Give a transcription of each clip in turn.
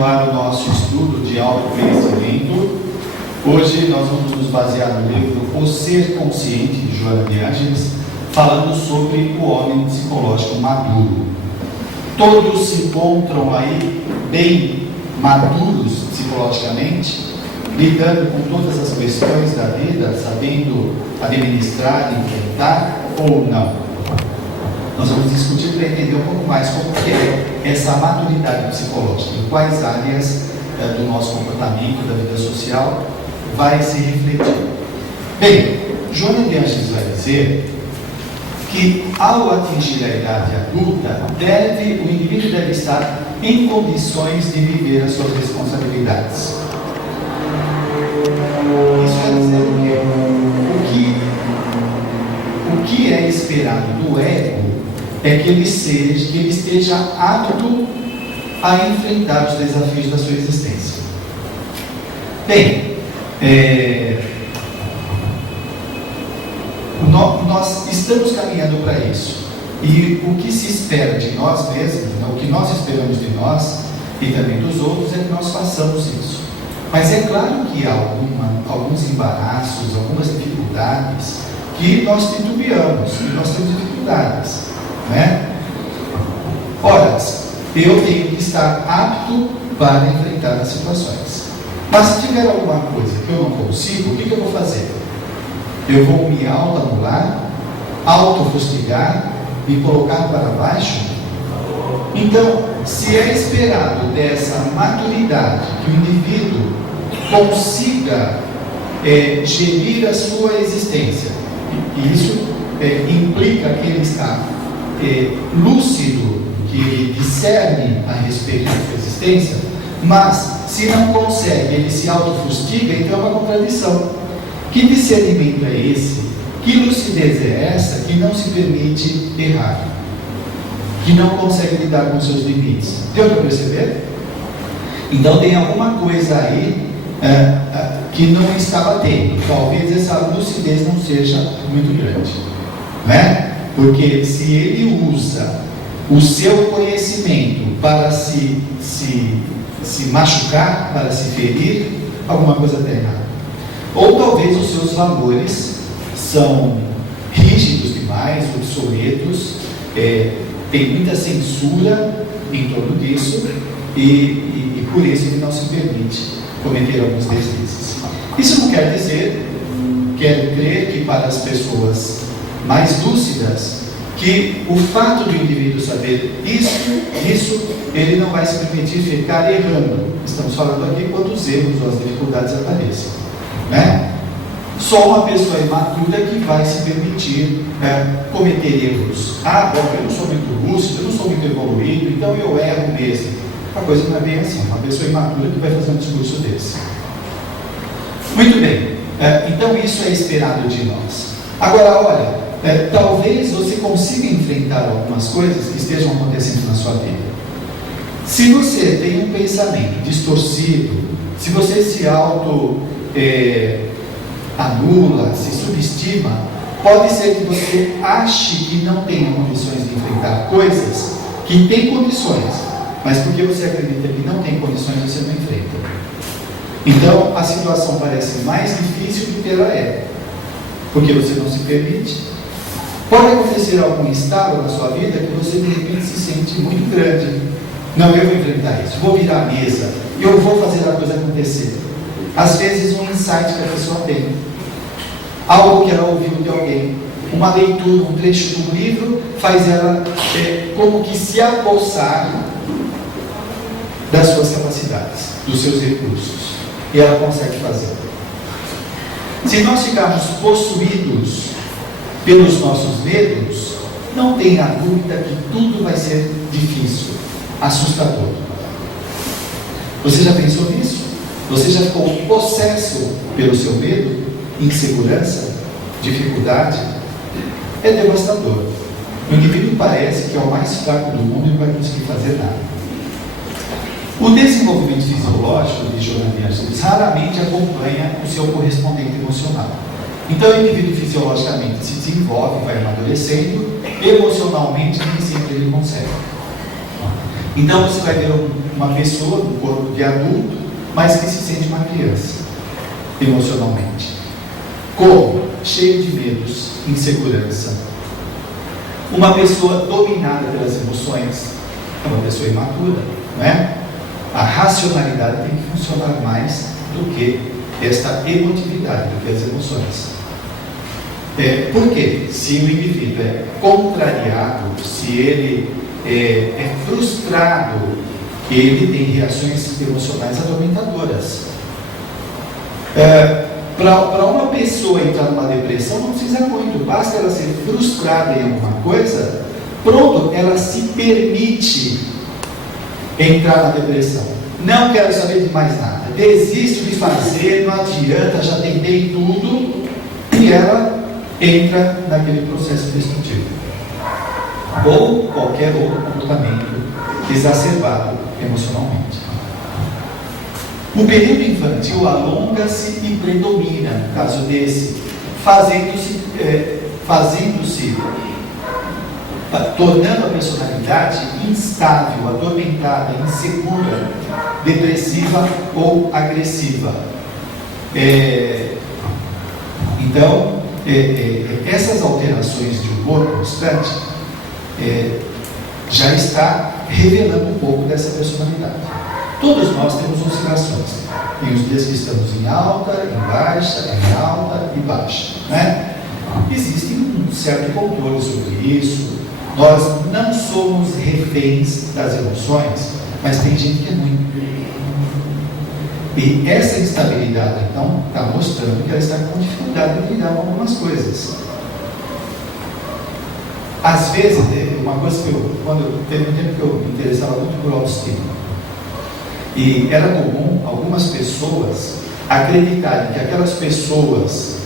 continuar o nosso estudo de autoconhecimento. Hoje nós vamos nos basear no livro O Ser Consciente, de Joana de Ângeles, falando sobre o homem psicológico maduro. Todos se encontram aí bem maduros psicologicamente, lidando com todas as questões da vida, sabendo administrar, enfrentar ou não. Nós vamos discutir para entender um pouco mais como que é essa maturidade psicológica, em quais áreas do nosso comportamento, da vida social, vai se refletir. Bem, Joana de Ângeles vai dizer que ao atingir a idade adulta, o indivíduo deve estar em condições de viver as suas responsabilidades. Isso quer dizer o quê? O que é esperado do ego é que ele esteja apto a enfrentar os desafios da sua existência. Bem, nós estamos caminhando para isso. E o que se espera de nós mesmos, o que nós esperamos de nós e também dos outros, é que nós façamos isso. Mas é claro que há alguns embaraços, algumas dificuldades que nós titubeamos, que nós temos dificuldades, né? Ora, eu tenho que estar apto para enfrentar as situações. Mas se tiver alguma coisa que eu não consigo, o que eu vou fazer? Eu vou me autoanular, autofustigar, me colocar para baixo? Então, se é esperado dessa maturidade que o indivíduo consiga gerir a sua existência, e isso implica que ele está lúcido, que ele discerne a respeito da sua existência, mas se não consegue, ele se autofustiga, então é uma contradição. Que discernimento é esse? Que lucidez é essa que não se permite errar? Que não consegue lidar com seus limites? Deu para perceber? Então tem alguma coisa aí que não está batendo. Talvez essa lucidez não seja muito grande, né? Porque se ele usa o seu conhecimento para se machucar, para se ferir, alguma coisa está errada. Ou talvez os seus valores são rígidos demais, obsoletos, tem muita censura em torno disso e por isso ele não se permite cometer alguns deslizes. Isso não quer dizer, quero crer que para as pessoas mais lúcidas, que o fato do indivíduo saber isso, ele não vai se permitir ficar errando. Estamos falando aqui quando os erros ou as dificuldades apareçam, né? Só uma pessoa imatura que vai se permitir cometer erros. Bom, eu não sou muito lúcido, eu não sou muito evoluído, então eu erro mesmo. A coisa não é bem assim. Uma pessoa imatura que vai fazer um discurso desse. Muito bem. Então isso é esperado de nós. Agora, olha, talvez você consiga enfrentar algumas coisas que estejam acontecendo na sua vida. Se você tem um pensamento distorcido, se você se anula, se subestima, pode ser que você ache que não tem condições de enfrentar coisas que tem condições, mas porque você acredita que não tem condições, você não enfrenta. Então a situação parece mais difícil do que ela é, porque você não se permite. Pode acontecer algum estado na sua vida que você de repente se sente muito grande. Não, eu vou enfrentar isso, vou virar a mesa, eu vou fazer a coisa acontecer. Às vezes um insight que a pessoa tem, algo que ela ouviu de alguém, uma leitura, um trecho de um livro, faz ela como que se apossar das suas capacidades, dos seus recursos, e ela consegue fazer. Se nós ficarmos possuídos pelos nossos medos, não tenha dúvida que tudo vai ser difícil, assustador. Você já pensou nisso? Você já ficou possesso pelo seu medo, insegurança, dificuldade? É devastador. O indivíduo parece que é o mais fraco do mundo e não vai conseguir fazer nada. O desenvolvimento fisiológico de Joana de Ângeles raramente acompanha o seu correspondente emocional. Então o indivíduo fisiologicamente se desenvolve, vai amadurecendo, emocionalmente nem sempre ele consegue. Então você vai ver uma pessoa no corpo de adulto, mas que se sente uma criança, emocionalmente. Como? Cheio de medos, insegurança. Uma pessoa dominada pelas emoções é uma pessoa imatura, não é? A racionalidade tem que funcionar mais do que esta emotividade, do que as emoções. Por quê? Se o indivíduo é contrariado, se ele é frustrado, ele tem reações emocionais atormentadoras. Para uma pessoa entrar numa depressão não precisa muito, basta ela ser frustrada em alguma coisa, pronto, ela se permite entrar na depressão. Não quero saber de mais nada, desisto de fazer, não adianta, já tentei tudo, e ela entra naquele processo destrutivo. Ou qualquer outro comportamento exacerbado emocionalmente. O período infantil alonga-se e predomina, no caso desse, tornando a personalidade instável, atormentada, insegura, depressiva ou agressiva. Então, essas alterações de humor constante já está revelando um pouco dessa personalidade. Todos nós temos oscilações. Tem os dias que estamos em alta, em baixa, em alta e baixa, né? Existe um certo controle sobre isso. Nós não somos reféns das emoções, mas tem gente que é muito. E essa instabilidade, então, está mostrando que ela está com dificuldade de lidar com algumas coisas. Às vezes, uma coisa que teve um tempo que eu me interessava muito por autoestima. E era comum algumas pessoas acreditarem que aquelas pessoas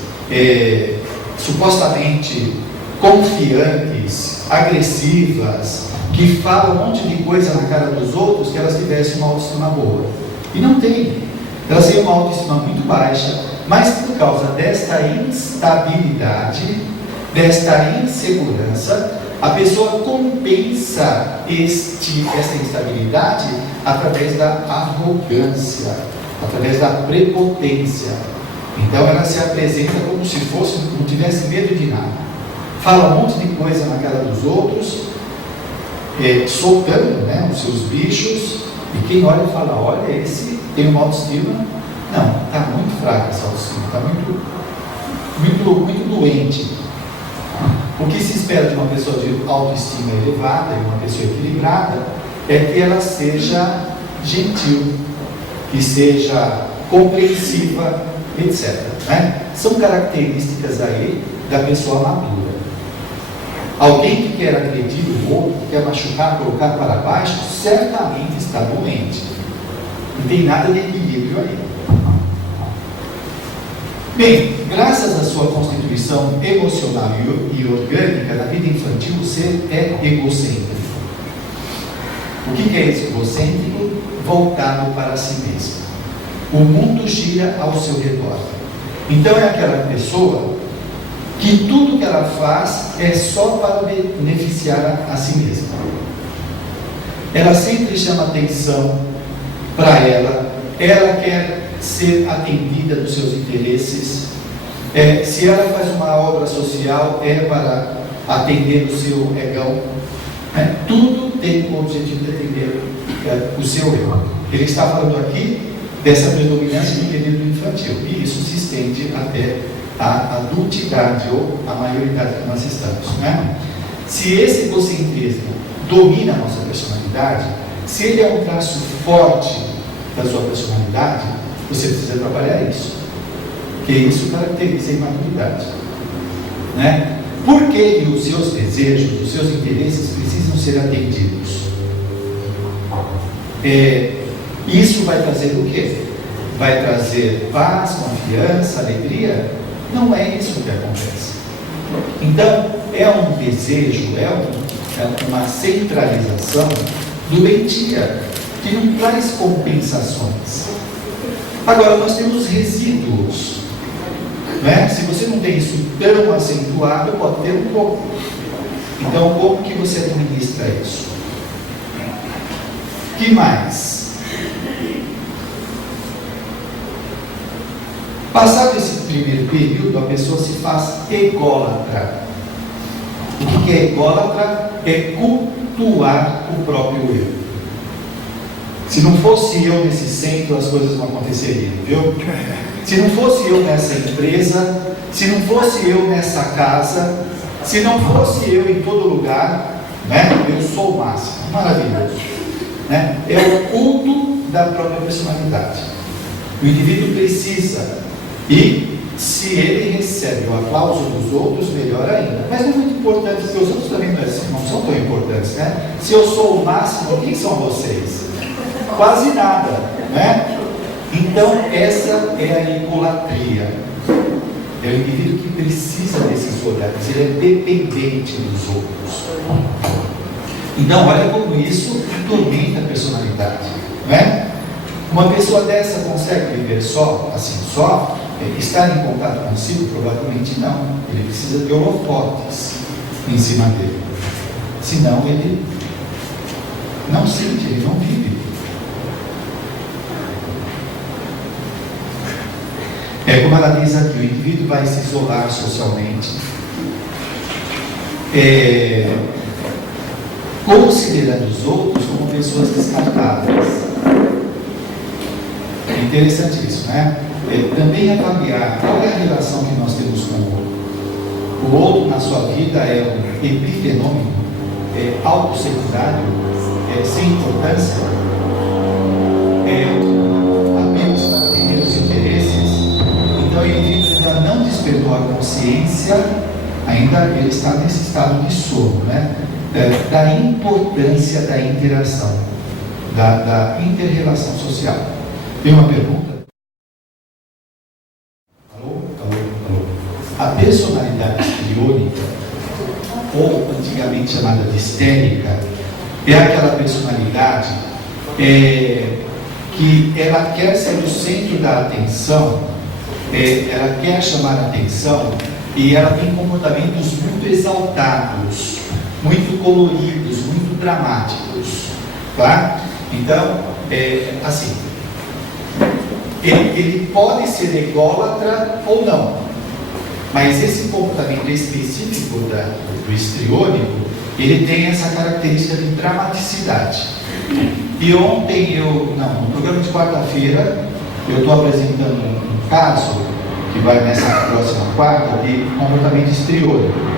supostamente confiantes, agressivas, que falam um monte de coisa na cara dos outros, que elas tivessem uma autoestima boa. E não tem. Elas têm uma autoestima muito baixa, mas por causa desta instabilidade, desta insegurança, a pessoa compensa essa instabilidade através da arrogância, através da prepotência. Então ela se apresenta como se não tivesse medo de nada. Fala um monte de coisa na cara dos outros, soltando, né, os seus bichos, e quem olha fala, olha, esse tem uma autoestima. Não, está muito fraca essa autoestima, está muito doente. O que se espera de uma pessoa de autoestima elevada e uma pessoa equilibrada é que ela seja gentil, que seja compreensiva, etc. Né? São características aí da pessoa madura. Alguém que quer agredir o outro, que quer machucar, colocar para baixo, certamente está doente. Não tem nada de equilíbrio aí. Bem, graças à sua constituição emocional e orgânica, na vida infantil o ser é egocêntrico. O que é esse egocêntrico? Voltado para si mesmo. O mundo gira ao seu redor. Então é aquela pessoa que tudo que ela faz é só para beneficiar a si mesma. Ela sempre chama atenção para ela quer ser atendida dos seus interesses. Se ela faz uma obra social, é para atender o seu egão. Tudo tem o objetivo de atender o seu eu. Ele está falando aqui dessa predominância do período infantil, e isso se estende até a adultidade ou a maioridade que nós estamos. Né? Se esse egocentrismo domina a nossa personalidade, se ele é um traço forte da sua personalidade, você precisa trabalhar isso, porque isso caracteriza a imaturidade. Né? Por que os seus desejos, os seus interesses precisam ser atendidos? Isso vai trazer o quê? Vai trazer paz, confiança, alegria? Não é isso que acontece. Então, é um desejo, uma centralização doentia, que não traz compensações. Agora, nós temos resíduos. Né? Se você não tem isso tão acentuado, pode ter um pouco. Então, como que você administra isso? Que mais? Passado esse primeiro período, a pessoa se faz ególatra. O que é ególatra? É cultuar o próprio eu. Se não fosse eu nesse centro, as coisas não aconteceriam, viu? Se não fosse eu nessa empresa, se não fosse eu nessa casa, se não fosse eu em todo lugar, né? Eu sou o máximo. Maravilhoso. Né? É o culto da própria personalidade. O indivíduo precisa, e se ele recebe o aplauso dos outros, melhor ainda. Mas não é muito importante, porque os outros também não são tão importantes, né? Se eu sou o máximo, quem são vocês? Quase nada, né? Então, essa é a egolatria. É o indivíduo que precisa desses olhares, ele é dependente dos outros. Então, olha como isso atormenta a personalidade, né? Uma pessoa dessa consegue viver só, assim, só? Estar em contato consigo? Provavelmente não. Ele precisa de holofotes em cima dele. Senão ele não sente, ele não vive. É como ela diz aqui, o indivíduo vai se isolar socialmente, considerando os outros como pessoas descartáveis. É interessante isso, né? Também avaliar qual é a relação que nós temos com o outro. O outro na sua vida é um epifenômeno, autossecundário, sem importância, apenas para atender os interesses. Então o indivíduo ainda não despertou a consciência, ainda ele está nesse estado de sono, né? Da importância da interação, da inter-relação social. Tem uma pergunta? Alô? A personalidade histriônica, ou antigamente chamada de histérica, é aquela personalidade que ela quer ser o centro da atenção, ela quer chamar a atenção, e ela tem comportamentos muito exaltados, muito coloridos, muito dramáticos, tá? Então, assim, ele pode ser ególatra ou não, mas esse comportamento específico do histriônico, ele tem essa característica de dramaticidade. E ontem no programa de quarta-feira, eu estou apresentando um caso que vai nessa próxima quarta de comportamento histriônico.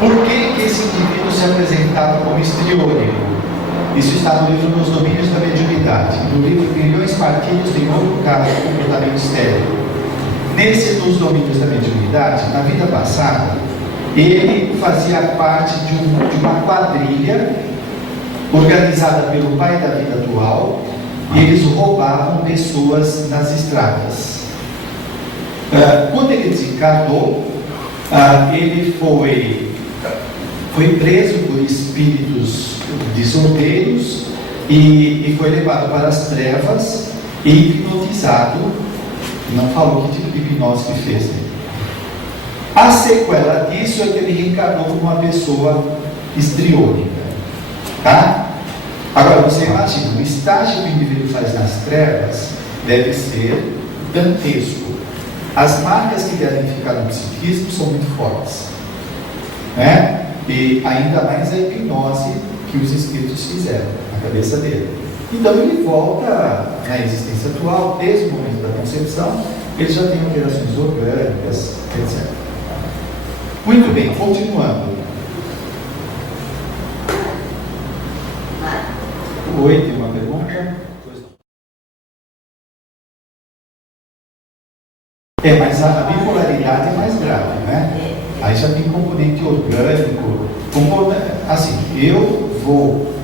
Por que esse indivíduo se apresentava como histriônico? Isso está no livro Nos Domínios da Mediunidade, no livro Milhões Partidos de Novo Caso de Comportamento Histérico. Nesse Nos Domínios da Mediunidade, na vida passada, ele fazia parte de uma quadrilha organizada pelo pai da vida atual, e eles roubavam pessoas nas estradas. Quando ele desencarnou, ele foi preso por espíritos desordeiros e foi levado para as trevas e hipnotizado. Não falou que tipo de hipnose que fez. A sequela disso é que ele reencarnou como uma pessoa histriônica, tá? Agora você imagina, o estágio que o indivíduo faz nas trevas deve ser dantesco. As marcas que devem ficar no psiquismo são muito fortes, né? E ainda mais a hipnose que os espíritos fizeram na cabeça dele. Então ele volta na existência atual, desde o momento da concepção, ele já tem alterações orgânicas, etc. Muito bem, continuando. Oi, tem uma pergunta? Mas a bipolaridade é mais grave, né? Aí já tem componente orgânico. Assim, eu vou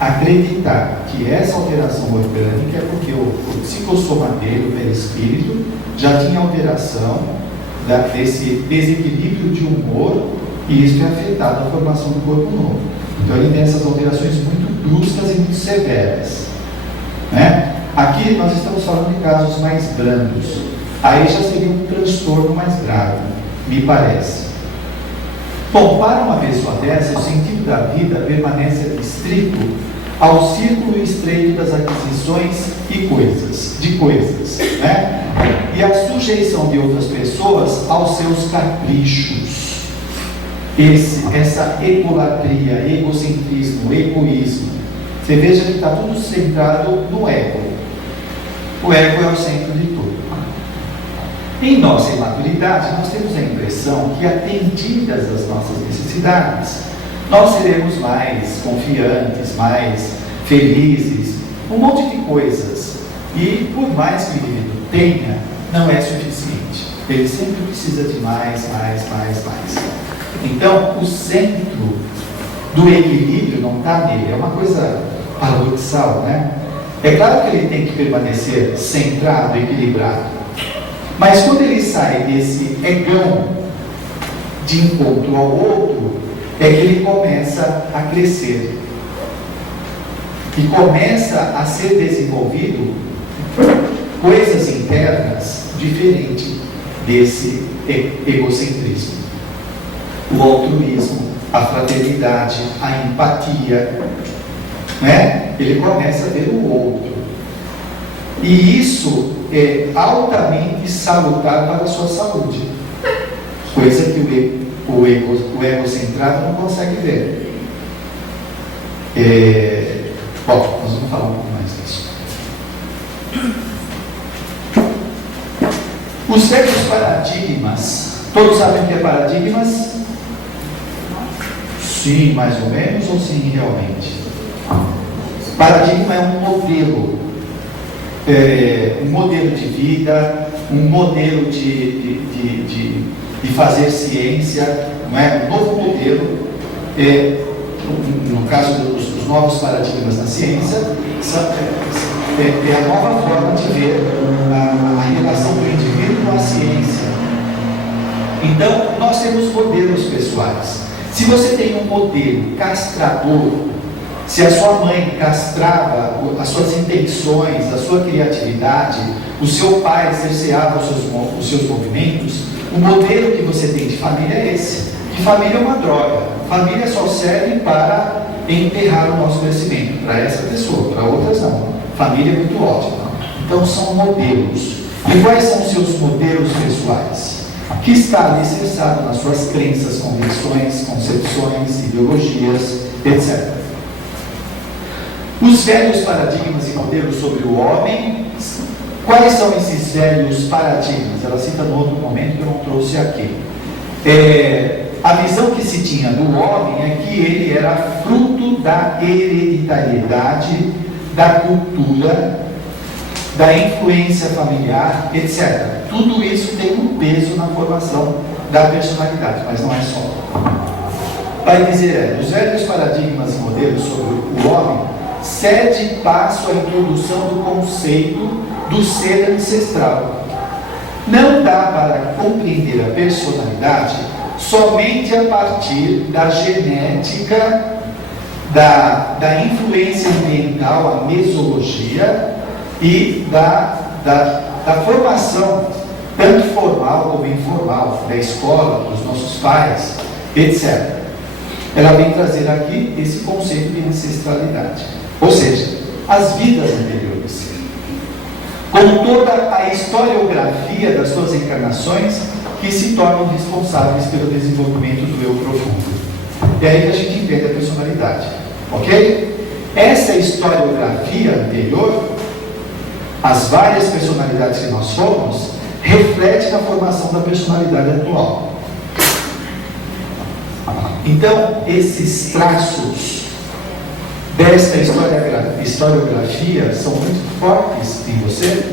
acreditar que essa alteração orgânica é porque o psicossoma dele, o perispírito, já tinha alteração desse desequilíbrio de humor, e isso tem afetado a formação do corpo novo. Então ele tem essas alterações muito bruscas e muito severas, né? Aqui nós estamos falando de casos mais brandos. Aí já seria um transtorno mais grave, me parece. Bom, para uma pessoa dessa, o sentido da vida permanece estrito ao círculo estreito das aquisições de coisas, né? E a sujeição de outras pessoas aos seus caprichos. Essa egolatria, egocentrismo, egoísmo. Você veja que está tudo centrado no ego. O ego é o centro de tudo. Em nossa imaturidade, nós temos a impressão que, atendidas as nossas necessidades, nós seremos mais confiantes, mais felizes, um monte de coisas. E por mais que o indivíduo tenha, não é suficiente. Ele sempre precisa de mais. Então, o centro do equilíbrio não está nele. É uma coisa paradoxal, né? É claro que ele tem que permanecer centrado, equilibrado. Mas quando ele sai desse egão de encontro ao outro, é que ele começa a crescer. E começa a ser desenvolvido coisas internas diferentes desse egocentrismo. O altruísmo, a fraternidade, a empatia, né? Ele começa a ver o outro. E isso é altamente salutar para a sua saúde. Coisa que o egocentrado não consegue ver. Bom, nós vamos falar um pouco mais disso. Os velhos paradigmas. Todos sabem o que é paradigmas? Sim, mais ou menos, ou sim, realmente? Paradigma é um modelo de vida, um modelo de fazer ciência, não é? Um novo modelo. No caso dos novos paradigmas na ciência, é a nova forma de ver a relação do indivíduo com a ciência. Então, nós temos modelos pessoais. Se você tem um modelo castrador, se a sua mãe castrava as suas intenções, a sua criatividade, o seu pai cerceava os seus movimentos, o modelo que você tem de família é esse. E família é uma droga. Família só serve para enterrar o nosso crescimento. Para essa pessoa, para outras não. Família é muito ótima. Então são modelos. E quais são os seus modelos pessoais? Que está alicerçado nas suas crenças, convicções, concepções, ideologias, etc. Os velhos paradigmas e modelos sobre o homem. Quais são esses velhos paradigmas? Ela cita no outro momento que eu não trouxe aqui. A visão que se tinha do homem é que ele era fruto da hereditariedade, da cultura, da influência familiar, etc. Tudo isso tem um peso na formação da personalidade, mas não é só. Vai dizer, os velhos paradigmas e modelos sobre o homem cede passo à introdução do conceito do ser ancestral. Não dá para compreender a personalidade somente a partir da genética, da influência ambiental, a mesologia e da formação, tanto formal como informal, da escola, dos nossos pais, etc. Ela vem trazer aqui esse conceito de ancestralidade, ou seja, as vidas anteriores. Como toda a historiografia das suas encarnações que se tornam responsáveis pelo desenvolvimento do eu profundo. É aí que a gente entende a personalidade, ok? Essa historiografia anterior, as várias personalidades que nós somos, reflete na formação da personalidade atual. Então, esses traços desta historiografia são muito fortes em você.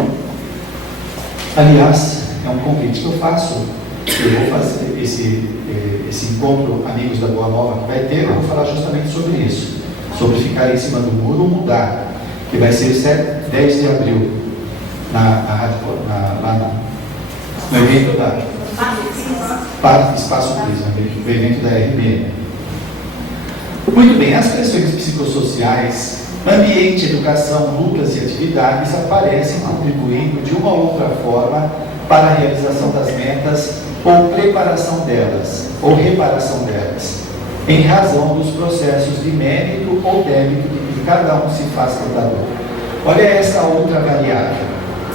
Aliás, é um convite que eu faço. Eu vou fazer esse encontro Amigos da Boa Nova que vai ter. Eu vou falar justamente sobre isso, sobre ficar em cima do muro ou mudar, que vai ser 10 de abril lá no evento da Espaço Prisma, o evento da RBN. Muito bem, as pressões psicossociais, ambiente, educação, lutas e atividades aparecem contribuindo de uma ou outra forma para a realização das metas ou preparação delas, ou reparação delas, em razão dos processos de mérito ou débito de que cada um se faz portador. Olha essa outra variável.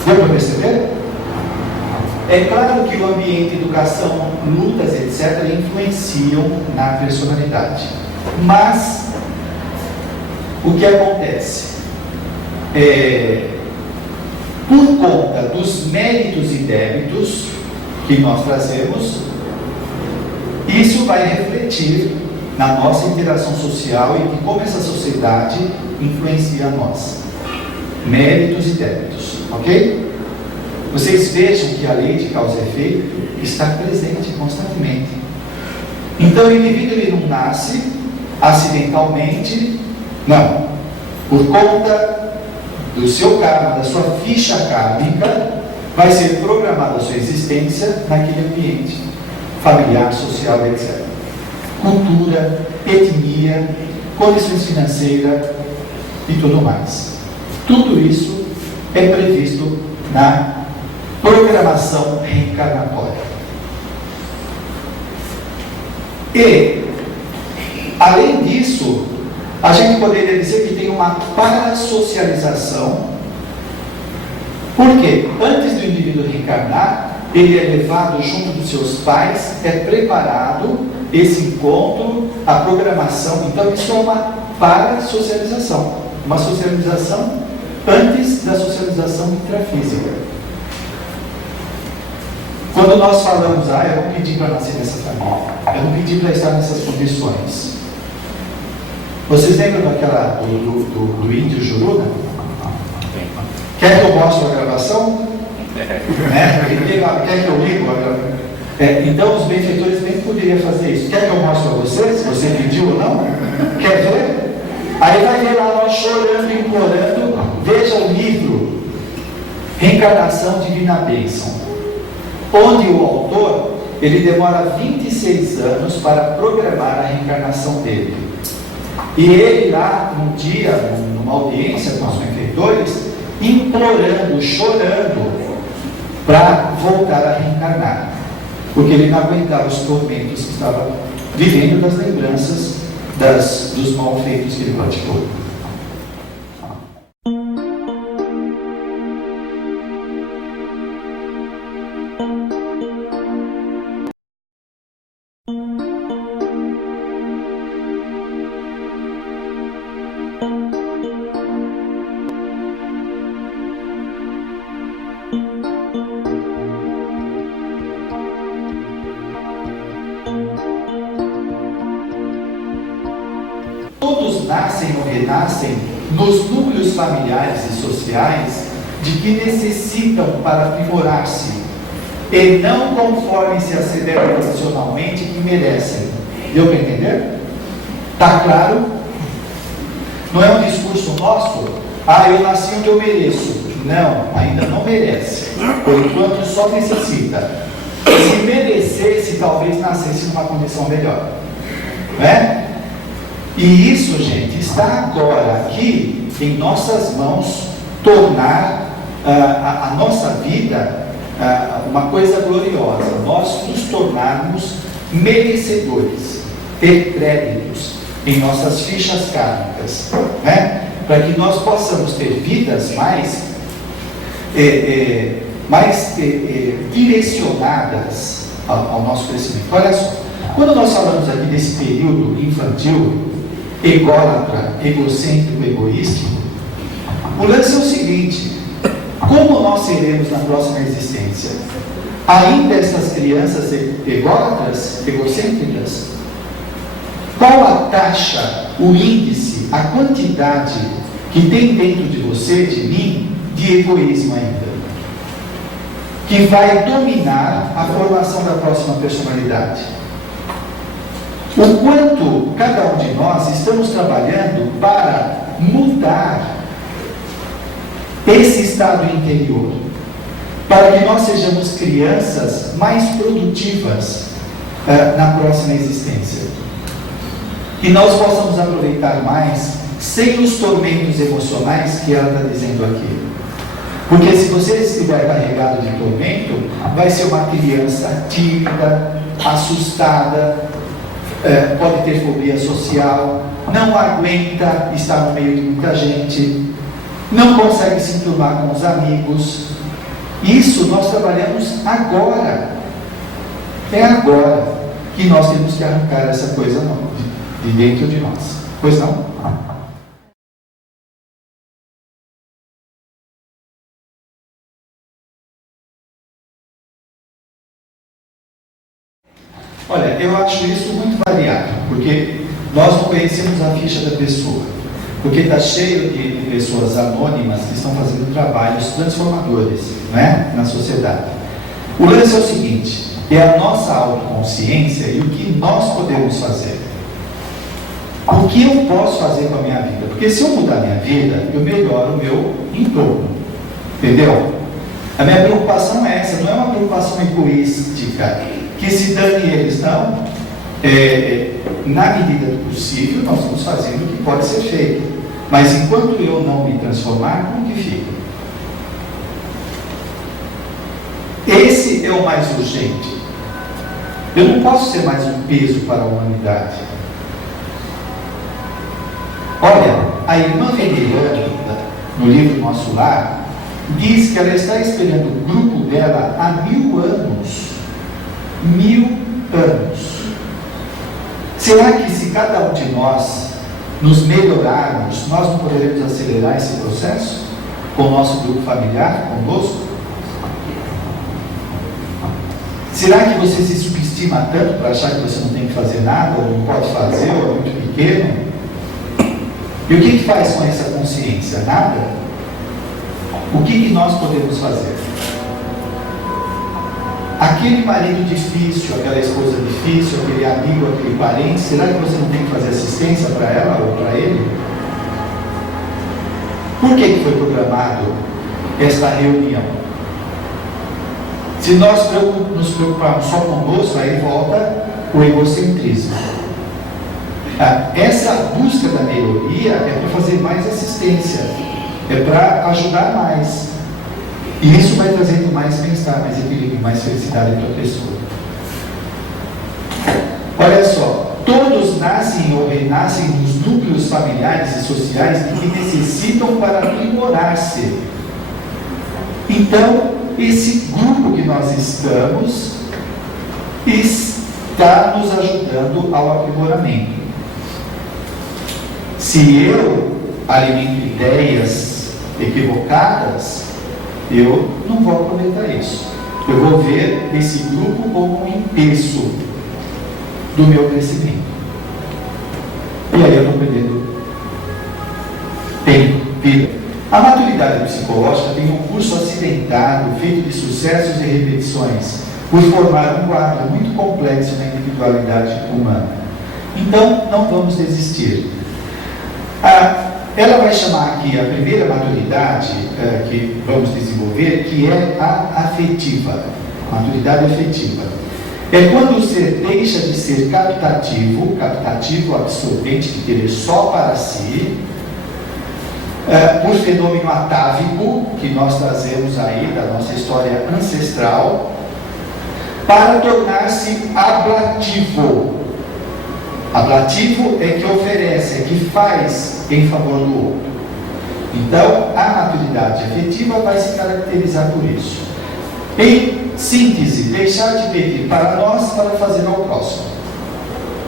Deu para perceber? É claro que o ambiente, educação, lutas, etc., influenciam na personalidade. Mas, o que acontece? Por conta dos méritos e débitos que nós trazemos, isso vai refletir na nossa interação social e de como essa sociedade influencia nós. Méritos e débitos, ok? Vocês vejam que a lei de causa e efeito está presente constantemente. Então o indivíduo ele não nasce acidentalmente, não. Por conta do seu karma, da sua ficha kármica, vai ser programada a sua existência naquele ambiente familiar, social, etc. Cultura, etnia, condições financeiras e tudo mais. Tudo isso é previsto na programação reencarnatória. E, além disso, a gente poderia dizer que tem uma parasocialização, porque antes do indivíduo reencarnar, ele é levado junto dos seus pais, é preparado esse encontro, a programação. Então isso é uma parasocialização, uma socialização antes da socialização intrafísica. Quando nós falamos, eu não pedi para nascer nessa família, eu não pedi para estar nessas condições. Vocês lembram daquela do índio Juruna? Quer que eu mostre a gravação? Quer que eu ligo a gravação? Então os benfeitores nem poderiam fazer isso. Quer que eu mostre para vocês? Se você pediu ou não? Quer ver? Aí vai ver lá nós chorando, implorando. Veja o livro Reencarnação Divina Bênção, onde o autor ele demora 26 anos para programar a reencarnação dele. E ele lá, um dia, numa audiência com os benfeitores, implorando, chorando, para voltar a reencarnar. Porque ele não aguentava os tormentos que estava vivendo das lembranças dos malfeitos que ele praticou. Todos nascem ou renascem nos núcleos familiares e sociais de que necessitam para aprimorar-se e não conforme-se a ceder profissionalmente que merecem. Deu para entender? Está claro? Não é um discurso nosso? Eu nasci onde eu mereço. Não, ainda não merece. Por enquanto só necessita. Se merecesse, talvez nascesse numa condição melhor. Não é? E isso, gente, está agora aqui em nossas mãos, tornar a nossa vida uma coisa gloriosa, nós nos tornarmos merecedores, ter créditos em nossas fichas kármicas, né? Para que nós possamos ter vidas mais direcionadas ao nosso crescimento. Olha só, quando nós falamos aqui desse período infantil, ególatra, egocêntrico, egoístico, o lance é o seguinte: como nós seremos na próxima existência? Ainda essas crianças ególatras, egocêntricas? Qual a taxa, o índice, a quantidade que tem dentro de você, de mim, de egoísmo ainda? Que vai dominar a formação da próxima personalidade? O quanto cada um de nós estamos trabalhando para mudar esse estado interior, para que nós sejamos crianças mais produtivas na próxima existência, que nós possamos aproveitar mais sem os tormentos emocionais que ela está dizendo aqui. Porque se você estiver carregado de tormento, vai ser uma criança tímida, assustada, pode ter fobia social, não aguenta estar no meio de muita gente, não consegue se enturmar com os amigos. Isso nós trabalhamos agora. É agora que nós temos que arrancar essa coisa de dentro de nós. Pois não? Olha, eu acho isso muito variado, porque nós não conhecemos a ficha da pessoa, porque está cheio de pessoas anônimas que estão fazendo trabalhos transformadores, não é? Na sociedade. O lance é o seguinte, é a nossa autoconsciência e o que nós podemos fazer. O que eu posso fazer com a minha vida? Porque se eu mudar a minha vida, eu melhoro o meu entorno, entendeu? A minha preocupação é essa, não é uma preocupação egoística, que se dane eles, não. Na medida do possível, nós vamos fazendo o que pode ser feito. Mas enquanto eu não me transformar, como que fica? Esse é o mais urgente. Eu não posso ser mais um peso para a humanidade. Olha, a irmã Veneranda, no livro Nosso Lar, diz que ela está esperando o grupo dela há 1000 anos. 1000 anos. Será que se cada um de nós nos melhorarmos, nós não poderemos acelerar esse processo? Com o nosso grupo familiar, conosco? Será que você se subestima tanto para achar que você não tem que fazer nada, ou não pode fazer, ou é muito pequeno? E o que faz com essa consciência? Nada? O que nós podemos fazer? Aquele marido difícil, aquela esposa difícil, aquele amigo, aquele parente, será que você não tem que fazer assistência para ela ou para ele? Por que foi programado esta reunião? Se nós nos preocuparmos só conosco, aí volta o egocentrismo. Essa busca da melhoria é para fazer mais assistência, é para ajudar mais. E isso vai trazendo mais bem-estar, mais equilíbrio, mais felicidade para a pessoa. Olha só, todos nascem ou renascem nos núcleos familiares e sociais de que necessitam para aprimorar-se. Então, esse grupo que nós estamos está nos ajudando ao aprimoramento. Se eu alimento ideias equivocadas, eu não vou aproveitar isso. Eu vou ver esse grupo como um empeço do meu crescimento. E aí eu estou perdendo tempo, vida. A maturidade psicológica tem um curso acidentado, feito de sucessos e repetições, por formar um quadro muito complexo na individualidade humana. Então, não vamos desistir. Ela vai chamar aqui a primeira maturidade que vamos desenvolver, que é a afetiva, maturidade afetiva. É quando o ser deixa de ser captativo, absorvente, de querer só para si, por fenômeno atávico, que nós trazemos aí da nossa história ancestral, para tornar-se ablativo. Ablativo é que oferece, é que faz em favor do outro. Então, a maturidade afetiva vai se caracterizar por isso. Em síntese, deixar de pedir para nós para fazer ao próximo.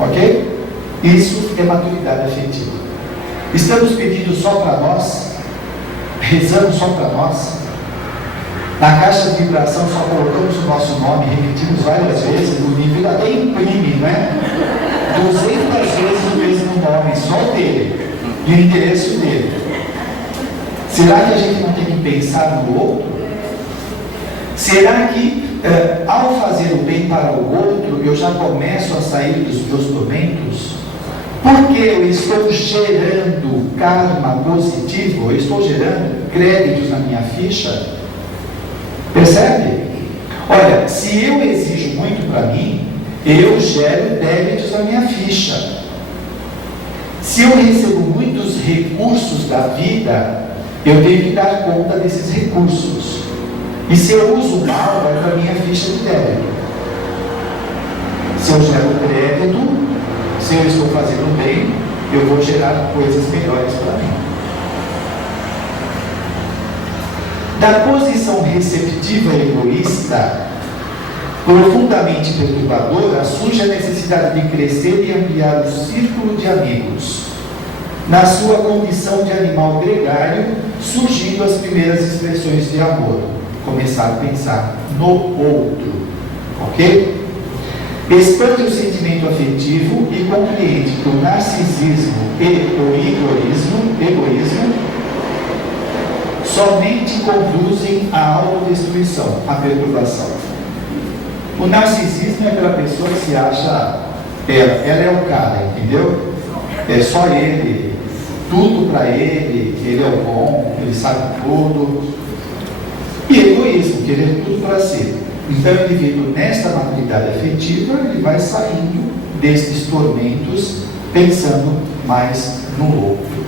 Ok? Isso é maturidade afetiva. Estamos pedindo só para nós, rezando só para nós. Na caixa de vibração só colocamos o nosso nome, repetimos várias vezes, o nível até imprime, né? 200 vezes o mesmo nome, só dele, e o endereço dele. Será que a gente não tem que pensar no outro? Será que, ao fazer o bem para o outro, eu já começo a sair dos meus tormentos? Porque eu estou gerando karma positivo, eu estou gerando créditos na minha ficha? Percebe? Olha, se eu exijo muito para mim, eu gero débitos na minha ficha. Se eu recebo muitos recursos da vida, eu tenho que dar conta desses recursos. E se eu uso mal, vai para a minha ficha de débito. Se eu gero crédito, Se eu estou fazendo bem, eu vou gerar coisas melhores para mim. Da posição receptiva e egoísta, profundamente perturbadora, surge a necessidade de crescer e ampliar o círculo de amigos. Na sua condição de animal gregário, surgindo as primeiras expressões de amor. Começar a pensar no outro. Ok? Expande o sentimento afetivo e compreende que o narcisismo e o egoísmo somente conduzem à autodestruição, à perturbação. O narcisismo é aquela pessoa que se acha, ela é o cara, entendeu? É só ele, tudo para ele, ele é o bom, ele sabe tudo. E egoísmo, querer tudo para si. Então, o indivíduo, nesta maturidade afetiva, ele vai saindo desses tormentos, pensando mais no outro.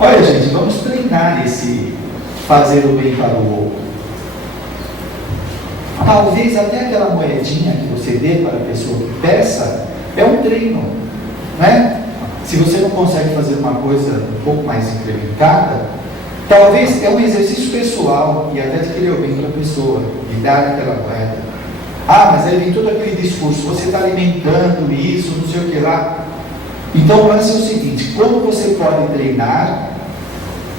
Olha, gente, vamos treinar esse fazer o bem para o outro. Talvez até aquela moedinha que você dê para a pessoa que peça, é um treino, né? Se você não consegue fazer uma coisa um pouco mais incrementada, talvez é um exercício pessoal e até de querer o bem para a pessoa, de dar aquela moeda. Ah, mas aí vem todo aquele discurso, você está alimentando isso, não sei o que lá. Então o lance é o seguinte: como você pode treinar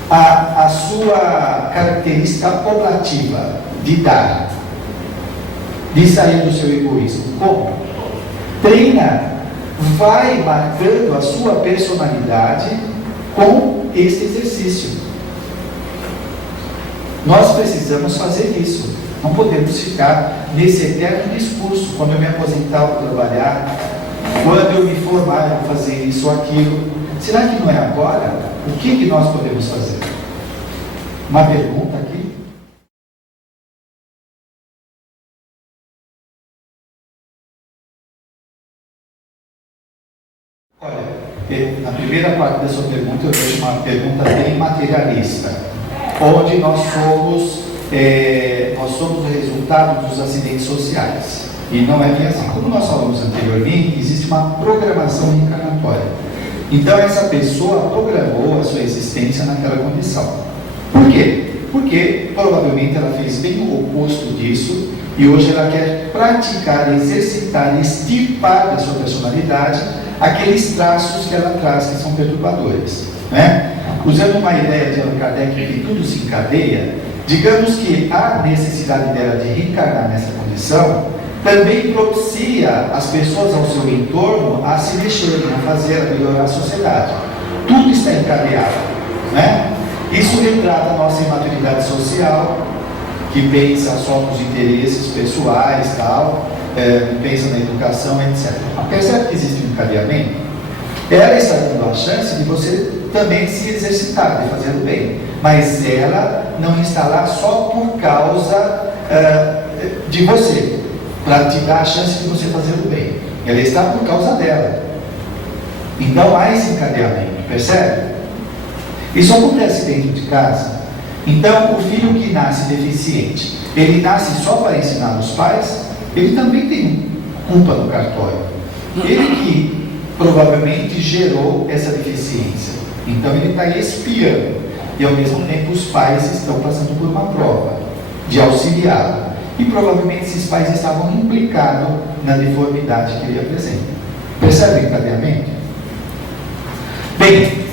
a sua característica poblativa de dar, de sair do seu egoísmo? Como? Treina, vai marcando a sua personalidade com este exercício. Nós precisamos fazer isso. Não podemos ficar nesse eterno discurso. Quando eu me aposentar, eu vou trabalhar. Quando eu me formar, eu vou fazer isso ou aquilo. Será que não é agora? O que nós podemos fazer? Uma pergunta aqui. Olha, na primeira parte da sua pergunta, eu deixo uma pergunta bem materialista, onde nós somos o resultado dos acidentes sociais. E não é bem assim. Como nós falamos anteriormente, existe uma programação reencarnatória. Então, essa pessoa programou a sua existência naquela condição. Por quê? Porque provavelmente ela fez bem o oposto disso e hoje ela quer praticar, exercitar, extirpar da sua personalidade aqueles traços que ela traz que são perturbadores, né? Usando uma ideia de Allan Kardec que tudo se encadeia, digamos que a necessidade dela de reencarnar nessa condição também propicia as pessoas ao seu entorno a se mexerem, a fazer, a melhorar a sociedade. Tudo está encadeado, né? Isso retrata a nossa imaturidade social, que pensa só nos interesses pessoais, tal, pensa na educação, etc. Percebe que existe um encadeamento? Ela está dando a chance de você também se exercitar, de fazer o bem, mas ela não está lá só por causa de você, para te dar a chance de você fazer o bem. Ela está por causa dela. Então há esse encadeamento, percebe? Isso acontece dentro de casa. Então o filho que nasce deficiente, ele nasce só para ensinar os pais? Ele também tem culpa no cartório. Ele que provavelmente gerou essa deficiência. Então ele está espiando. E ao mesmo tempo os pais estão passando por uma prova de auxiliá-lo. E provavelmente esses pais estavam implicados na deformidade que ele apresenta. Percebe o encadeamento? Bem,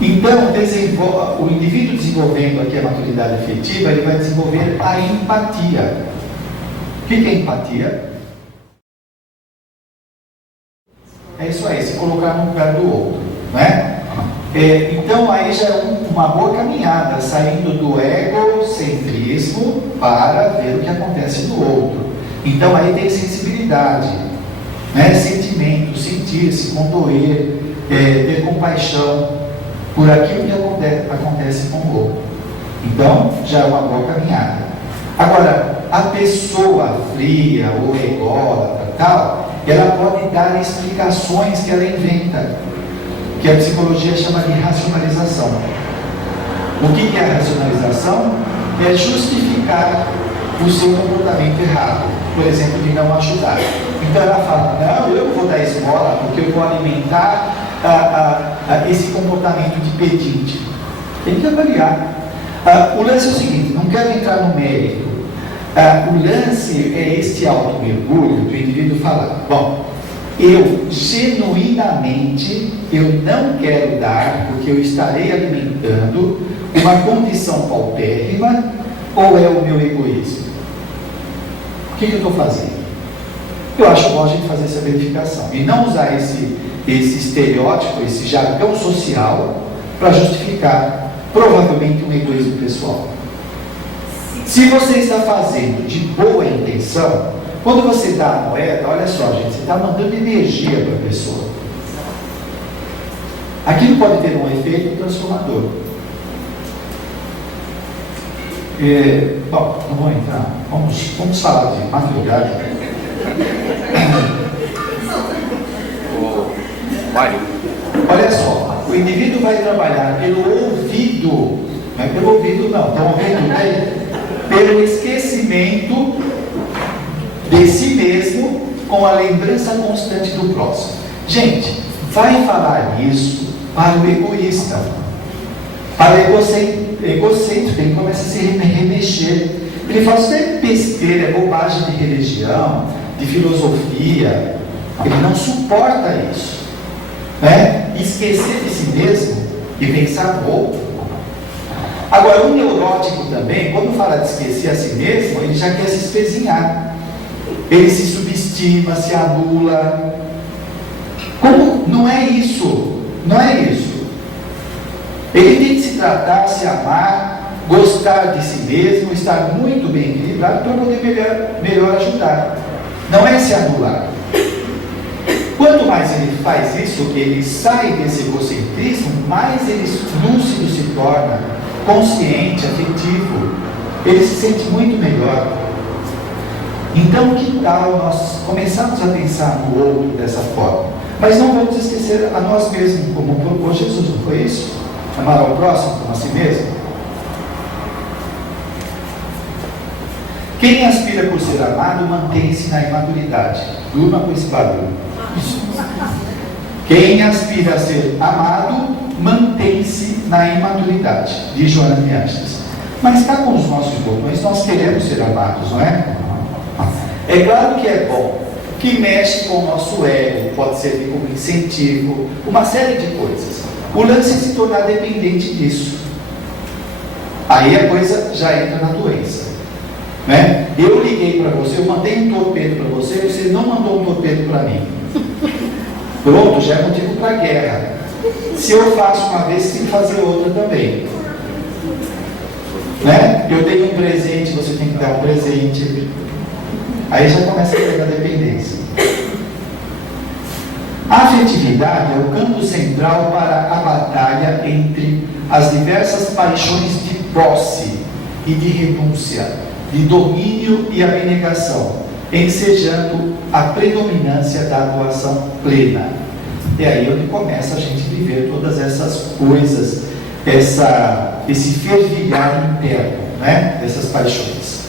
então o indivíduo desenvolvendo aqui a maturidade afetiva, ele vai desenvolver a empatia. O que é empatia? É isso aí, se colocar no lugar do outro, não é? Então aí já é uma boa caminhada, saindo do egocentrismo para ver o que acontece no outro. Então aí tem sensibilidade, né? Sentimento, sentir-se, condoer, ter compaixão por aquilo que acontece com o outro. Então já é uma boa caminhada. Agora, a pessoa fria ou ególatra, tal, ela pode dar explicações que ela inventa, que a psicologia chama de racionalização. O que é a racionalização? É justificar o seu comportamento errado, por exemplo, de não ajudar. Então ela fala, não, eu vou dar esmola porque eu vou alimentar esse comportamento de pedinte. Tem que avaliar. O lance é o seguinte, não quero entrar no mérito. O lance é este auto-mergulho do indivíduo falar, bom, eu genuinamente, eu não quero dar, porque eu estarei alimentando uma condição paupérrima, ou é o meu egoísmo? O que eu estou fazendo? Eu acho bom a gente fazer essa verificação e não usar esse estereótipo, esse jargão social para justificar provavelmente um egoísmo pessoal. Se você está fazendo de boa intenção, quando você dá a moeda, olha só, gente, você está mandando energia para a pessoa. Aquilo pode ter um efeito transformador. Bom, não vou entrar. Vamos falar de maturidade. Olha só, o indivíduo vai trabalhar pelo ouvido, não é pelo ouvido não, estão ouvindo bem? Pelo esquecimento de si mesmo com a lembrança constante do próximo. Gente, vai falar isso para o egoísta, para o egocêntrico, ele começa a se remexer. Ele fala, isso é besteira, é bobagem de religião, de filosofia. Ele não suporta isso, né? Esquecer de si mesmo e pensar no outro. Agora, o neurótico também, quando fala de esquecer a si mesmo, ele já quer se espezinhar. Ele se subestima, se anula. Como? Não é isso. Não é isso. Ele tem que se tratar, se amar, gostar de si mesmo, estar muito bem equilibrado para poder melhor ajudar. Não é se anular. Quanto mais ele faz isso, ele sai desse egocentrismo, mais ele lúcido se torna, consciente, afetivo. Ele se sente muito melhor. Então, que tal nós começarmos a pensar no outro dessa forma? Mas não vamos esquecer a nós mesmos, como propôs Jesus, não foi isso? Amar ao próximo como a si mesmo. Quem aspira por ser amado, mantém-se na imaturidade. Durma com esse barulho. Quem aspira a ser amado, mantém-se na imaturidade, diz Joana de Ângeles. Mas cá com os nossos botões, nós queremos ser amados, não é? É claro que é bom, que mexe com o nosso ego, pode servir como incentivo, uma série de coisas. O lance é se tornar dependente disso. Aí a coisa já entra na doença, né? Eu liguei para você, eu mandei um torpedo para você, você não mandou um torpedo para mim. Pronto, já é motivo para guerra. Se eu faço uma vez, tem que fazer outra também, né? Eu dei um presente, você tem que dar um presente. Aí já começa a ter a dependência. A afetividade é o campo central para a batalha entre as diversas paixões de posse e de renúncia, de domínio e abnegação, ensejando a predominância da doação plena. É aí onde começa a gente viver todas essas coisas, esse fervilhar interno, né, dessas paixões.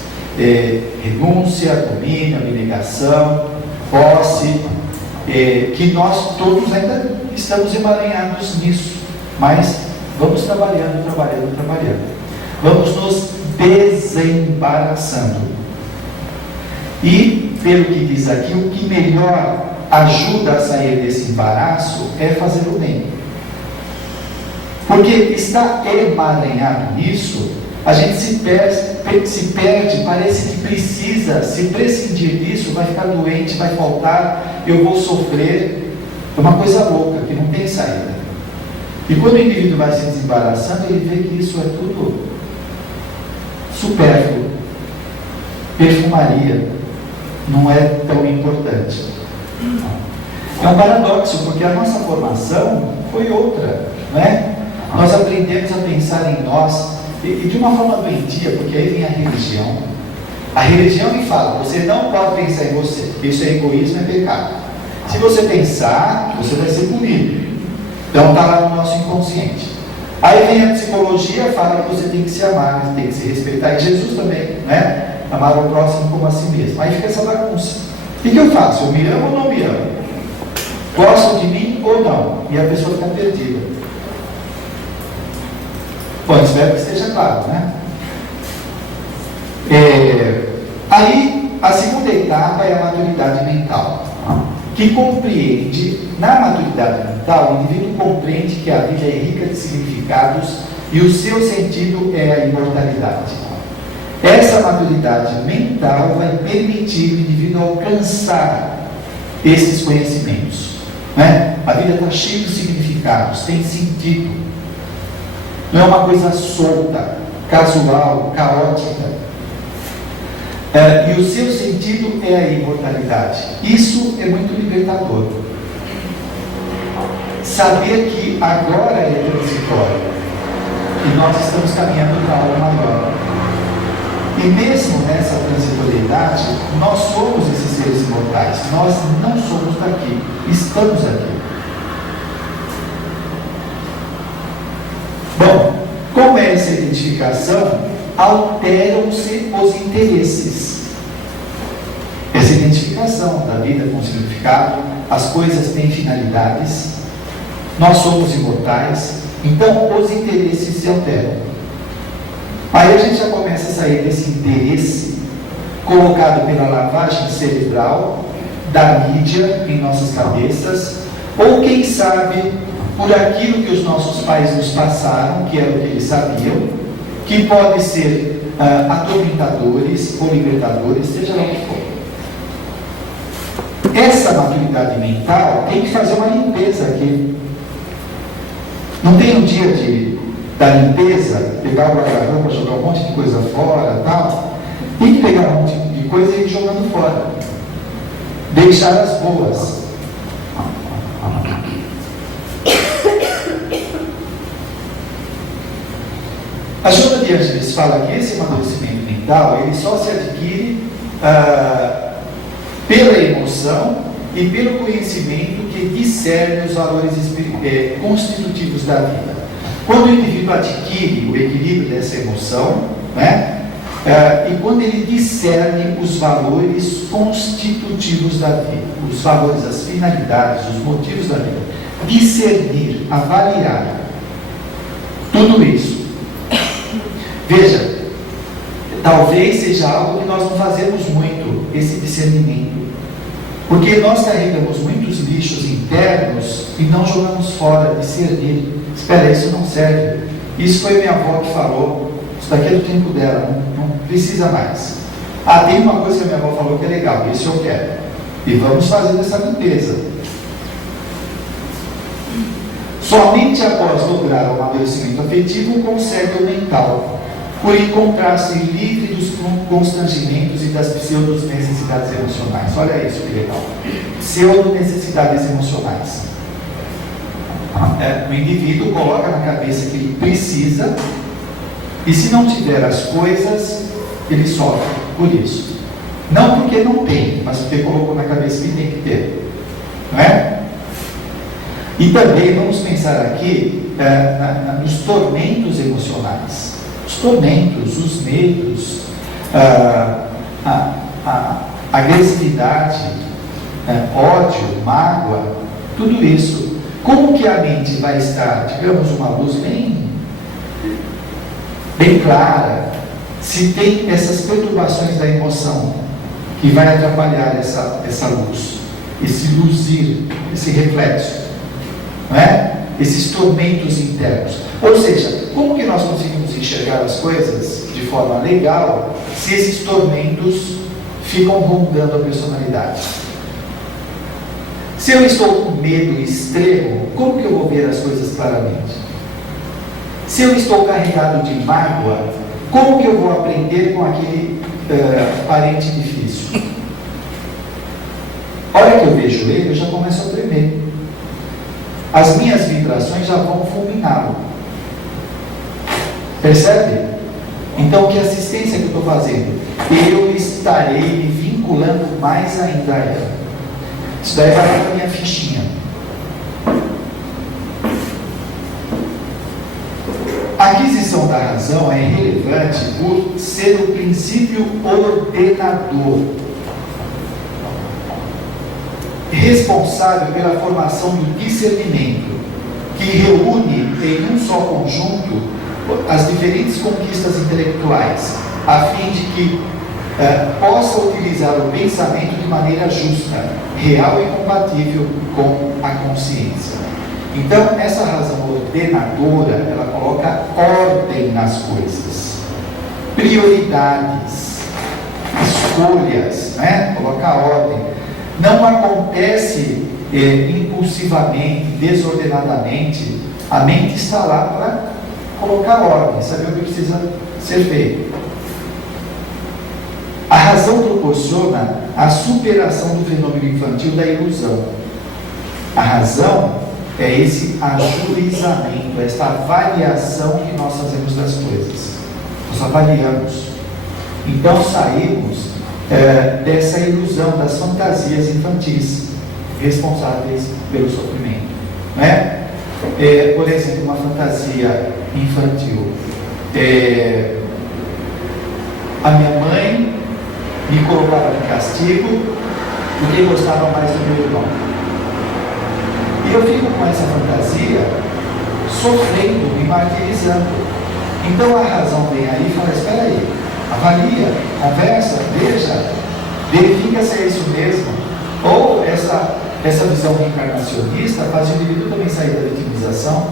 Renúncia, domínio, abnegação, posse, que nós todos ainda estamos emaranhados nisso, mas vamos trabalhando. Vamos nos desembaraçando. E, pelo que diz aqui, o que melhor ajuda a sair desse embaraço é fazer o bem. Porque está emaranhado nisso, a gente se perde, parece que precisa, se prescindir disso, vai ficar doente, vai faltar, eu vou sofrer. É uma coisa louca, que não tem saída. E quando o indivíduo vai se desembaraçando, ele vê que isso é tudo supérfluo, perfumaria, não é tão importante. É um paradoxo, porque a nossa formação foi outra, né? Nós aprendemos a pensar em nós, e de uma forma doentia, porque aí vem a religião. A religião me fala, você não pode pensar em você, porque isso é egoísmo, é pecado. Se você pensar, você vai ser punido. Então está lá no nosso inconsciente. Aí vem a psicologia, fala que você tem que se amar, tem que se respeitar. E Jesus também, né? Amar o próximo como a si mesmo. Aí fica essa bagunça. O que eu faço? Eu me amo ou não me amo? Gosto de mim ou não? E a pessoa fica perdida. Bom, espero que esteja claro, né? Aí, a segunda etapa é a maturidade mental, que compreende, na maturidade mental, o indivíduo compreende que a vida é rica de significados e o seu sentido é a imortalidade. Essa maturidade mental vai permitir o indivíduo alcançar esses conhecimentos, né? A vida está cheia de significados, tem sentido. Não é uma coisa solta, casual, caótica. E o seu sentido é a imortalidade. Isso é muito libertador. Saber que agora é transitório e nós estamos caminhando para algo maior. E mesmo nessa transitoriedade, nós somos esses seres imortais. Nós não somos daqui, estamos aqui. Bom, com essa identificação, alteram-se os interesses. Essa identificação da vida com significado, as coisas têm finalidades, nós somos imortais, então os interesses se alteram. Aí a gente já começa a sair desse interesse colocado pela lavagem cerebral da mídia em nossas cabeças, ou quem sabe por aquilo que os nossos pais nos passaram, que era o que eles sabiam, que pode ser atormentadores ou libertadores, seja lá o que for. Essa maturidade mental tem que fazer uma limpeza aqui. Não tem um dia da limpeza, pegar o guarda-roupa, jogar um monte de coisa fora, tal. Tem que pegar um monte de coisa e ir jogando fora. Deixar as boas. A Joana de Ângeles fala que esse amadurecimento mental ele só se adquire pela emoção e pelo conhecimento que discerne os valores constitutivos da vida. Quando o indivíduo adquire o equilíbrio dessa emoção, né, e quando ele discerne os valores constitutivos da vida, os valores, as finalidades, os motivos da vida, discernir, avaliar, tudo isso. Veja, talvez seja algo que nós não fazemos muito, esse discernimento. Porque nós carregamos muitos lixos internos e não jogamos fora, discernir. Espera, isso não serve. Isso foi minha avó que falou. Isso daqui é do tempo dela, não precisa mais. Tem uma coisa que a minha avó falou que é legal, isso eu quero. E vamos fazer essa limpeza. Somente após lograr o amadurecimento afetivo consegue o mental, por encontrar-se livre dos constrangimentos e das pseudo-necessidades emocionais. Olha isso que legal. Pseudo-necessidades emocionais. O indivíduo coloca na cabeça que ele precisa, e se não tiver as coisas, ele sofre por isso. Não porque não tem, mas porque colocou na cabeça que tem que ter. Não é? E também vamos pensar aqui nos tormentos emocionais. Os tormentos, os medos, a agressividade, ódio, mágoa, tudo isso. Como que a mente vai estar, digamos, uma luz bem clara, se tem essas perturbações da emoção que vai atrapalhar essa luz, esse luzir, esse reflexo, não é? Esses tormentos internos. Ou seja, como que nós conseguimos enxergar as coisas de forma legal se esses tormentos ficam rondando a personalidade? Se eu estou com medo extremo, como que eu vou ver as coisas claramente? Se eu estou carregado de mágoa, como que eu vou aprender com aquele parente difícil? A hora que eu vejo ele, eu já começo a tremer. As minhas vibrações já vão fulminá-lo. Percebe? Então, que assistência que eu estou fazendo? Eu estarei me vinculando mais ainda a ela. Isso daí vai para a minha fichinha. A aquisição da razão é relevante por ser o princípio ordenador, responsável pela formação do discernimento, que reúne em um só conjunto as diferentes conquistas intelectuais, a fim de que possa utilizar o pensamento de maneira justa, real e compatível com a consciência. Então, essa razão ordenadora, ela coloca ordem nas coisas, prioridades, escolhas, né? Coloca ordem. Não acontece impulsivamente, desordenadamente. A mente está lá para colocar ordem, saber o que precisa ser feito. A razão proporciona a superação do fenômeno infantil da ilusão. A razão é esse ajuizamento, esta avaliação que nós fazemos das coisas. Nós avaliamos. Então saímos dessa ilusão, das fantasias infantis, responsáveis pelo sofrimento. Não é? Por exemplo, uma fantasia infantil. A minha mãe me colocava de castigo porque gostava mais do meu irmão. E eu fico com essa fantasia sofrendo, me martirizando. Então a razão vem aí e fala: espera aí, avalia, conversa, veja, verifica se é isso mesmo. Ou essa visão reencarnacionista faz o indivíduo também sair da vitimização.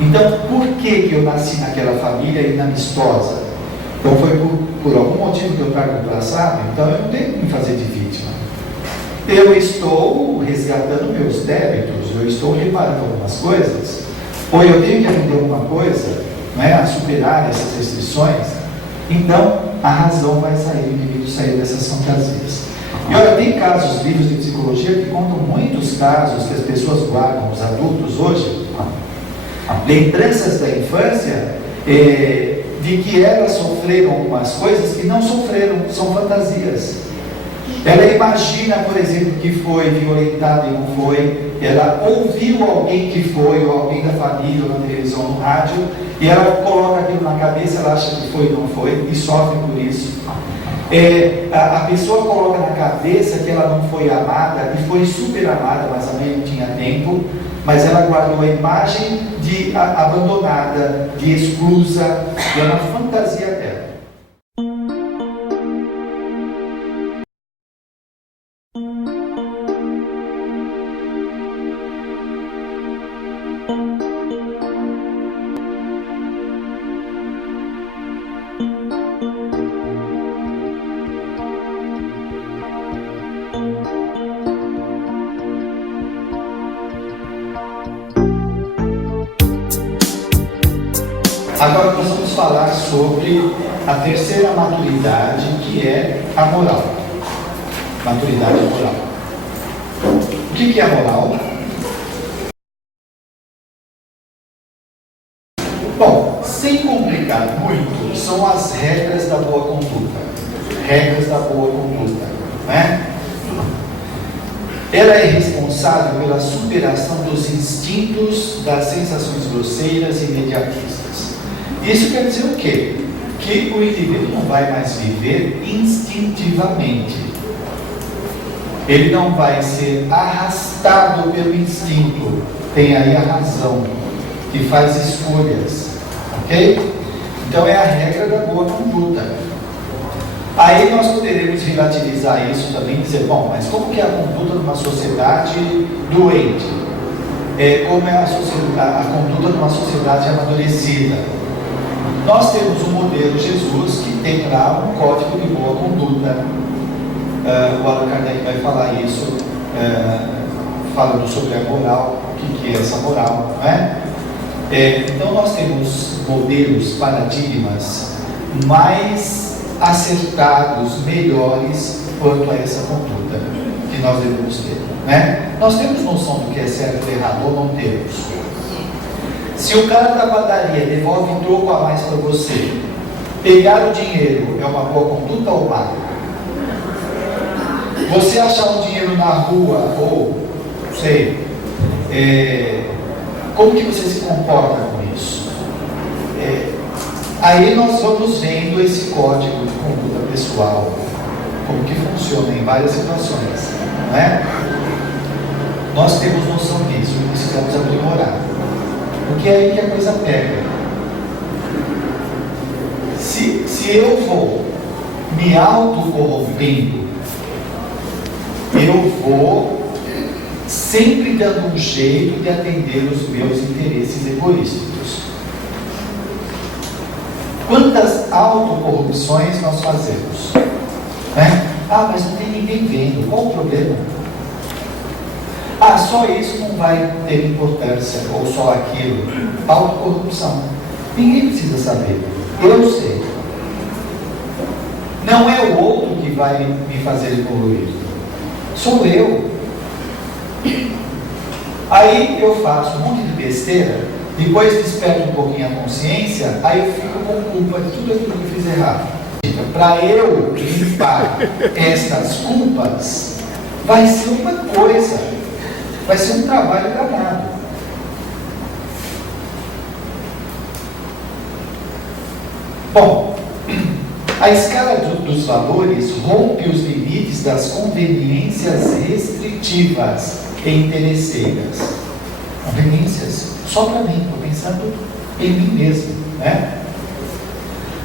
Então, por que eu nasci naquela família inamistosa? Então foi por algum motivo que eu trago no passado, então eu não tenho que me fazer de vítima. Eu estou resgatando meus débitos, eu estou reparando algumas coisas, ou eu tenho que aprender alguma coisa, não é, a superar essas restrições. Então a razão vai sair, o indivíduo sair dessas fantasias. E olha, tem casos, livros de psicologia que contam muitos casos que as pessoas guardam, os adultos hoje, lembranças da infância, de que elas sofreram algumas coisas que não sofreram, são fantasias. Ela imagina, por exemplo, que foi violentada e não foi. Ela ouviu alguém que foi, ou alguém da família, ou na televisão, no rádio, e ela coloca aquilo na cabeça, ela acha que foi e não foi, e sofre por isso. A pessoa coloca na cabeça que ela não foi amada, e foi super amada, mas a mãe não tinha tempo, mas ela guardou a imagem de abandonada, de exclusa, e é uma fantasia dela. Agora nós vamos falar sobre a terceira maturidade, que é a moral. Maturidade moral. O que é a moral? Bom, sem complicar muito, são as regras da boa conduta. Regras da boa conduta, não é? Ela é responsável pela superação dos instintos, das sensações grosseiras e imediatistas. Isso quer dizer o quê? Que o indivíduo não vai mais viver instintivamente. Ele não vai ser arrastado pelo instinto. Tem aí a razão, que faz escolhas. Ok? Então é a regra da boa conduta. Aí nós poderemos relativizar isso também e dizer: bom, mas como que é a conduta numa sociedade doente? Como é a conduta numa sociedade amadurecida? Nós temos um modelo Jesus que tem lá um código de boa conduta. O Allan Kardec vai falar isso, falando sobre a moral, o que é essa moral, não é? Então nós temos modelos, paradigmas mais acertados, melhores quanto a essa conduta que nós devemos ter, né? Nós temos noção do que é certo e errado ou não temos? Se o cara da padaria devolve um troco a mais para você, pegar o dinheiro é uma boa conduta ou má? Você achar um dinheiro na rua ou, sei, como que você se comporta com isso? Aí nós vamos vendo esse código de conduta pessoal, como que funciona em várias situações, não é? Nós temos noção disso e precisamos aprimorar, porque é aí que a coisa pega. Se eu vou me autocorrompendo, eu vou sempre dando um jeito de atender os meus interesses egoísticos. Quantas autocorrupções nós fazemos? Né? Ah, mas não tem ninguém vendo, qual o problema? Ah, só isso não vai ter importância, ou só aquilo. Autocorrupção. Ninguém precisa saber. Eu sei. Não é o outro que vai me fazer evoluir. Sou eu. Aí eu faço um monte de besteira, depois desperto um pouquinho a consciência, aí eu fico com culpa de tudo aquilo que eu fiz errado. Para eu limpar estas culpas, vai ser uma coisa, vai ser um trabalho danado. Bom, a escala dos valores rompe os limites das conveniências restritivas e interesseiras. Conveniências só para mim, estou pensando em mim mesmo, né?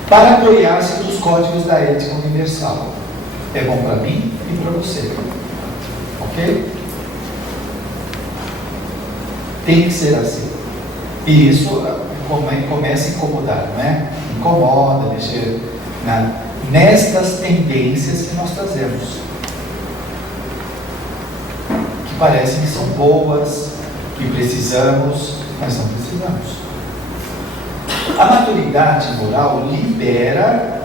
Para apoiar-se nos códigos da ética universal. É bom para mim e para você. Ok? Tem que ser assim. E isso começa a incomodar, não é? Incomoda, deixa nestas tendências que nós trazemos, que parecem que são boas, que precisamos, mas não precisamos. A maturidade moral liberta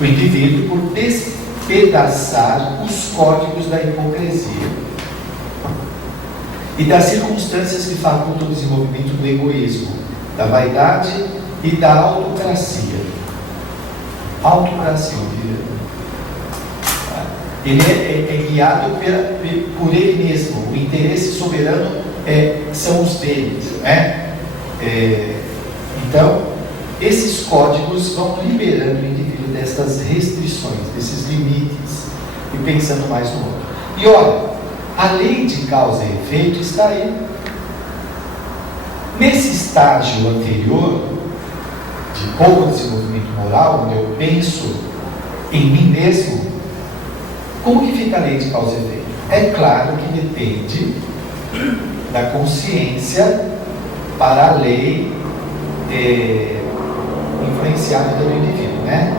o indivíduo por despedaçar os códigos da hipocrisia e das circunstâncias que facultam o desenvolvimento do egoísmo, da vaidade e da autocracia. Autocracia, ele é guiado por ele mesmo. O interesse soberano são os deles, né? Então, esses códigos vão liberando o indivíduo destas restrições, desses limites, e pensando mais no outro. E olha, a lei de causa e efeito está aí. Nesse estágio anterior, de pouco desenvolvimento moral, onde eu penso em mim mesmo, como que fica a lei de causa e efeito? É claro que depende da consciência para a lei influenciar a vida do indivíduo, né?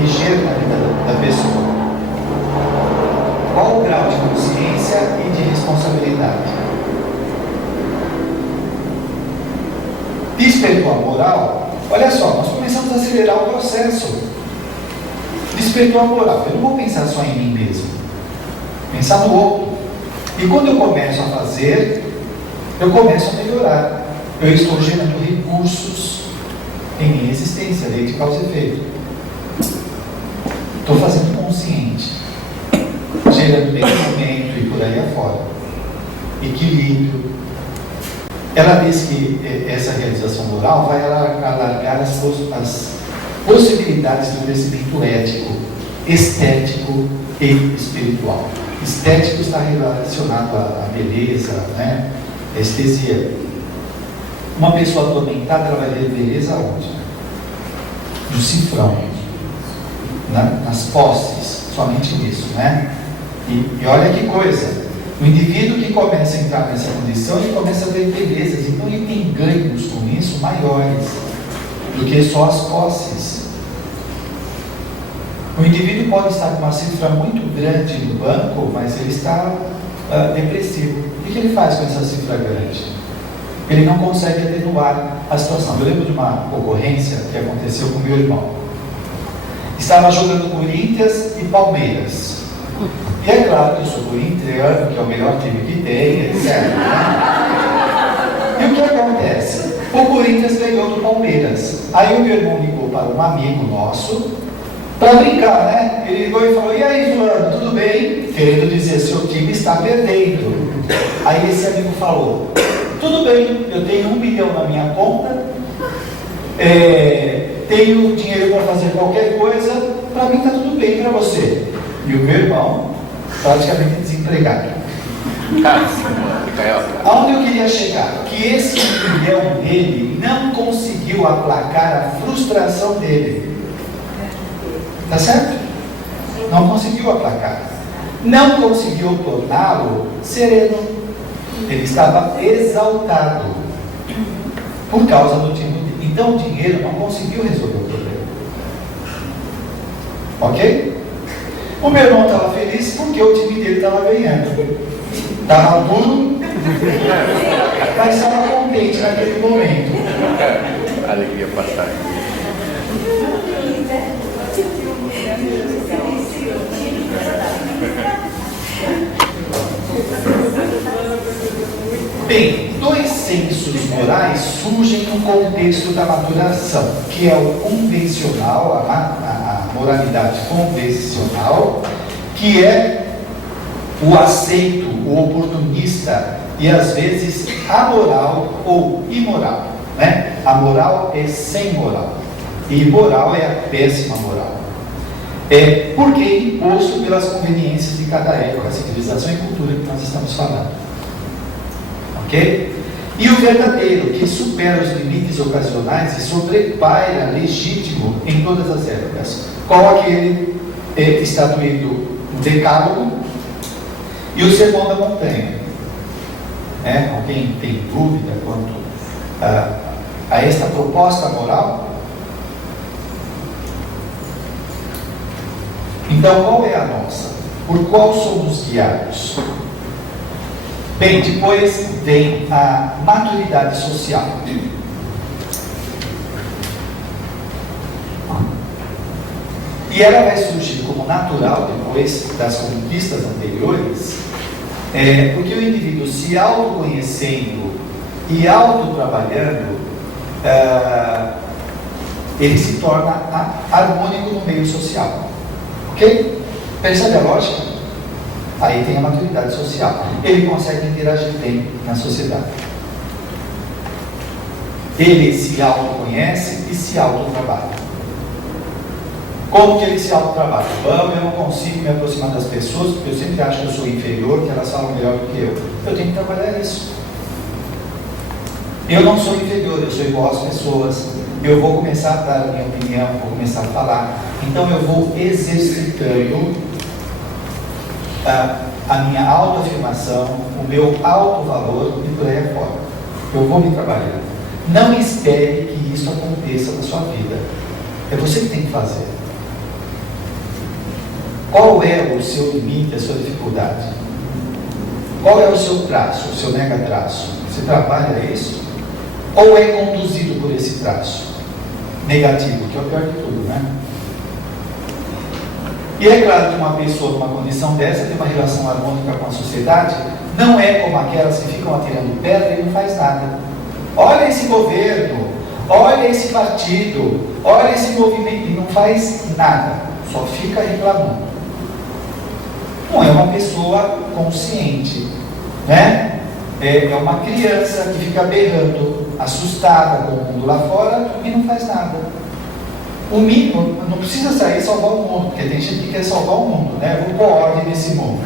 Vigiar na vida da pessoa. Qual o grau de consciência e de responsabilidade? Despertou a moral? Olha só, nós começamos a acelerar o processo. Despertou a moral. Eu não vou pensar só em mim mesmo. Pensar no outro. E quando eu começo a fazer, eu começo a melhorar. Eu estou gerando recursos em minha existência, lei de causa e efeito. Estou fazendo consciente, gerando merecimento e por aí afora. Equilíbrio. Ela diz que essa realização moral vai alargar as possibilidades do crescimento ético, estético e espiritual. Estético está relacionado à beleza, né? A estesia. Uma pessoa atormentada, ela vai ver beleza onde? No cifrão, nas posses, somente nisso, né? E olha que coisa, o indivíduo que começa a entrar nessa condição, ele começa a ver belezas, então ele tem ganhos com isso maiores do que só as posses. O indivíduo pode estar com uma cifra muito grande no banco, mas ele está depressivo. O que ele faz com essa cifra grande? Ele não consegue atenuar a situação. Eu lembro de uma ocorrência que aconteceu com meu irmão. Estava jogando Corinthians e Palmeiras. E é claro que eu sou corintiano, que é o melhor time que tem, etc. E o que acontece? O Corinthians ganhou do Palmeiras. Aí o meu irmão ligou para um amigo nosso, para brincar, né? Ele ligou e falou: e aí, fulano, tudo bem? Querendo dizer, seu time está perdendo. Aí esse amigo falou: tudo bem, eu tenho 1 milhão na minha conta tenho dinheiro para fazer qualquer coisa, para mim está tudo bem, para você. E o meu irmão, praticamente desempregado. Aonde eu queria chegar? Que esse empilhão dele não conseguiu aplacar a frustração dele. Tá certo? Não conseguiu aplacar. Não conseguiu torná-lo sereno. Ele estava exaltado por causa do time dele. Então o dinheiro não conseguiu resolver o problema. Ok? O meu irmão estava feliz porque o time dele estava ganhando. Estava duro, mas estava contente naquele momento. Alegria passar. Bem, dois sensos morais surgem no contexto da maturação, que é o convencional, a moralidade convencional, que é o aceito, o oportunista e às vezes amoral ou imoral, né? A moral é sem moral e imoral é a péssima moral. Porque é imposto pelas conveniências de cada época, civilização e cultura que nós estamos falando. Ok? E o verdadeiro, que supera os limites ocasionais e sobrepaira legítimo em todas as épocas. Qual aquele estatuído no Decálogo e o Sermão da Montanha. Alguém tem dúvida quanto a esta proposta moral? Então, qual é a nossa? Por qual somos guiados? Bem, depois vem a maturidade social. E ela vai surgir como natural depois das conquistas anteriores, porque o indivíduo se autoconhecendo e autotrabalhando, ele se torna harmônico no meio social. Ok? Percebe a lógica? Aí tem a maturidade social. Ele consegue interagir bem na sociedade. Ele se autoconhece e se autotrabalha. Como que ele se autotrabalha? Eu não consigo me aproximar das pessoas, porque eu sempre acho que eu sou inferior, que elas falam melhor do que eu. Eu tenho que trabalhar isso. Eu não sou inferior, eu sou igual às pessoas. Eu vou começar a dar a minha opinião, vou começar a falar. Então eu vou exercitando a minha autoafirmação, o meu autovalor e por aí afora. Eu vou me trabalhando. Não espere que isso aconteça na sua vida. É você que tem que fazer. Qual é o seu limite, a sua dificuldade? Qual é o seu traço, o seu mega-traço? Você trabalha isso? Ou é conduzido por esse traço negativo, que é o pior de tudo, né? E é claro que uma pessoa numa condição dessa tem uma relação harmônica com a sociedade, não é como aquelas que ficam atirando pedra e não faz nada. Olha esse governo, olha esse partido, olha esse movimento, e não faz nada, só fica reclamando. Não é uma pessoa consciente, né? É uma criança que fica berrando, assustada com o mundo lá fora e não faz nada. O mínimo, não precisa sair e salvar o mundo, porque tem gente que quer salvar o mundo, né? Eu vou pôr ordem nesse mundo.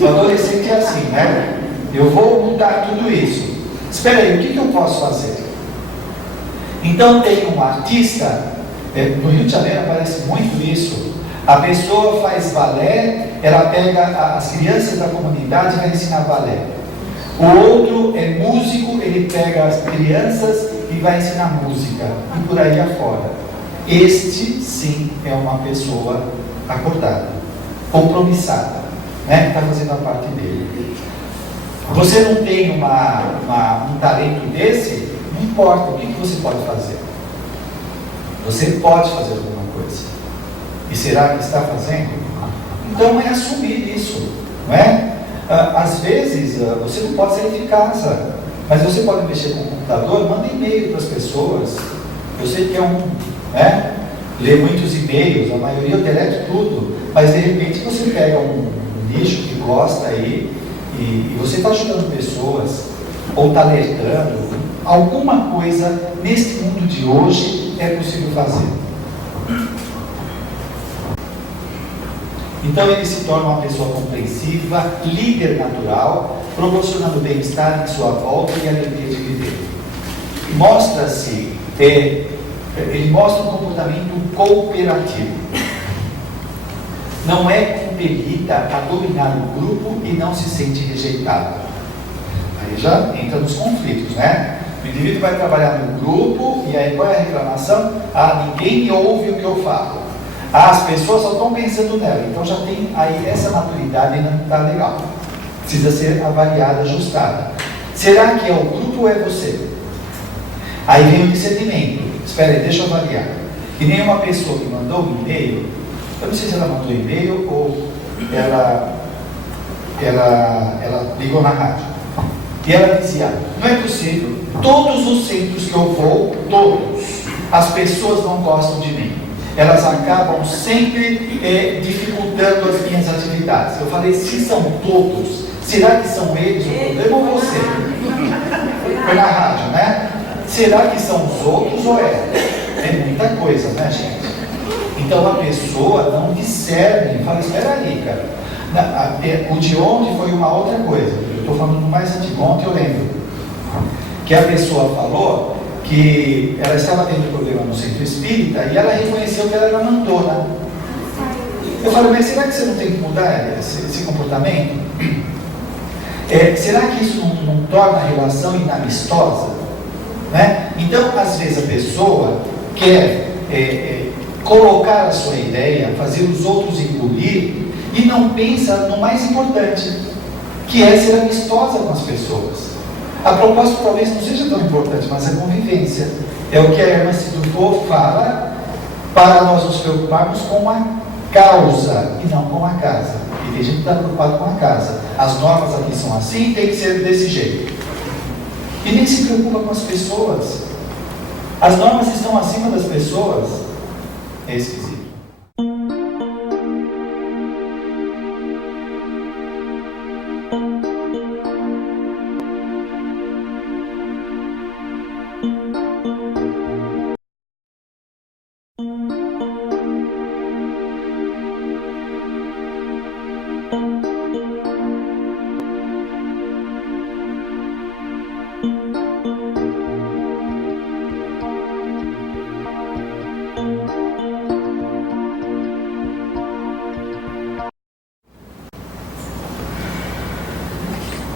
O adolescente é assim, né? Eu vou mudar tudo isso. Espera aí, o que eu posso fazer? Então tem um artista, no Rio de Janeiro aparece muito isso. A pessoa faz balé, ela pega as crianças da comunidade e vai ensinar balé. O outro é músico, ele pega as crianças e vai ensinar música, e por aí afora. Este, sim, é uma pessoa acordada, compromissada, né? Está fazendo a parte dele. Você não tem um talento desse? Não importa, o que você pode fazer? Você pode fazer alguma coisa. E será que está fazendo? Então é assumir isso, não é? Às vezes, você não pode sair de casa, mas você pode mexer com o computador, manda e-mail para as pessoas. Eu sei que é né? Lê muitos e-mails, a maioria eu deleto tudo, mas de repente você pega um nicho que gosta aí e você está ajudando pessoas, ou está alertando, alguma coisa nesse mundo de hoje é possível fazer. Então ele se torna uma pessoa compreensiva, líder natural, proporcionando bem-estar em sua volta e alegria de viver. Mostra-se, ele mostra um comportamento cooperativo. Não é compelida a dominar o grupo e não se sente rejeitada. Aí já entra nos conflitos, né? O indivíduo vai trabalhar no grupo e aí qual é a reclamação? Ninguém ouve o que eu falo. As pessoas só estão pensando nela. Então já tem aí essa maturidade ainda não está legal. Precisa ser avaliada, ajustada. Será que é o grupo ou é você? Aí vem o discernimento. Espera aí, deixa eu avaliar. E nenhuma pessoa que mandou um e-mail, eu não sei se ela mandou e-mail ou ela ligou na rádio. E ela dizia, não é possível, todos os centros que eu vou, todos, as pessoas não gostam de mim. Elas acabam sempre dificultando as minhas atividades. Eu falei, se são todos, será que são eles o problema ou você? Foi na rádio, né? Será que são os outros ou é? É muita coisa, né, gente? Então a pessoa não discerne, fala, espera aí, cara. O de ontem foi uma outra coisa. Eu estou falando mais antigo. Ontem eu lembro que a pessoa falou que ela estava tendo problema no centro espírita e ela reconheceu que ela era mandona. Eu falei, mas será que você não tem que mudar esse comportamento? Será que isso não torna a relação inamistosa? Né? Então, às vezes a pessoa quer colocar a sua ideia, fazer os outros engolir e não pensa no mais importante, que é ser amistosa com as pessoas. A propósito talvez não seja tão importante, mas a convivência. É o que a irmã Sidufo fala para nós nos preocuparmos com a causa e não com a casa. E tem gente que está preocupado com a casa. As normas aqui são assim, tem que ser desse jeito. E nem se preocupa com as pessoas. As normas estão acima das pessoas. É esquisito.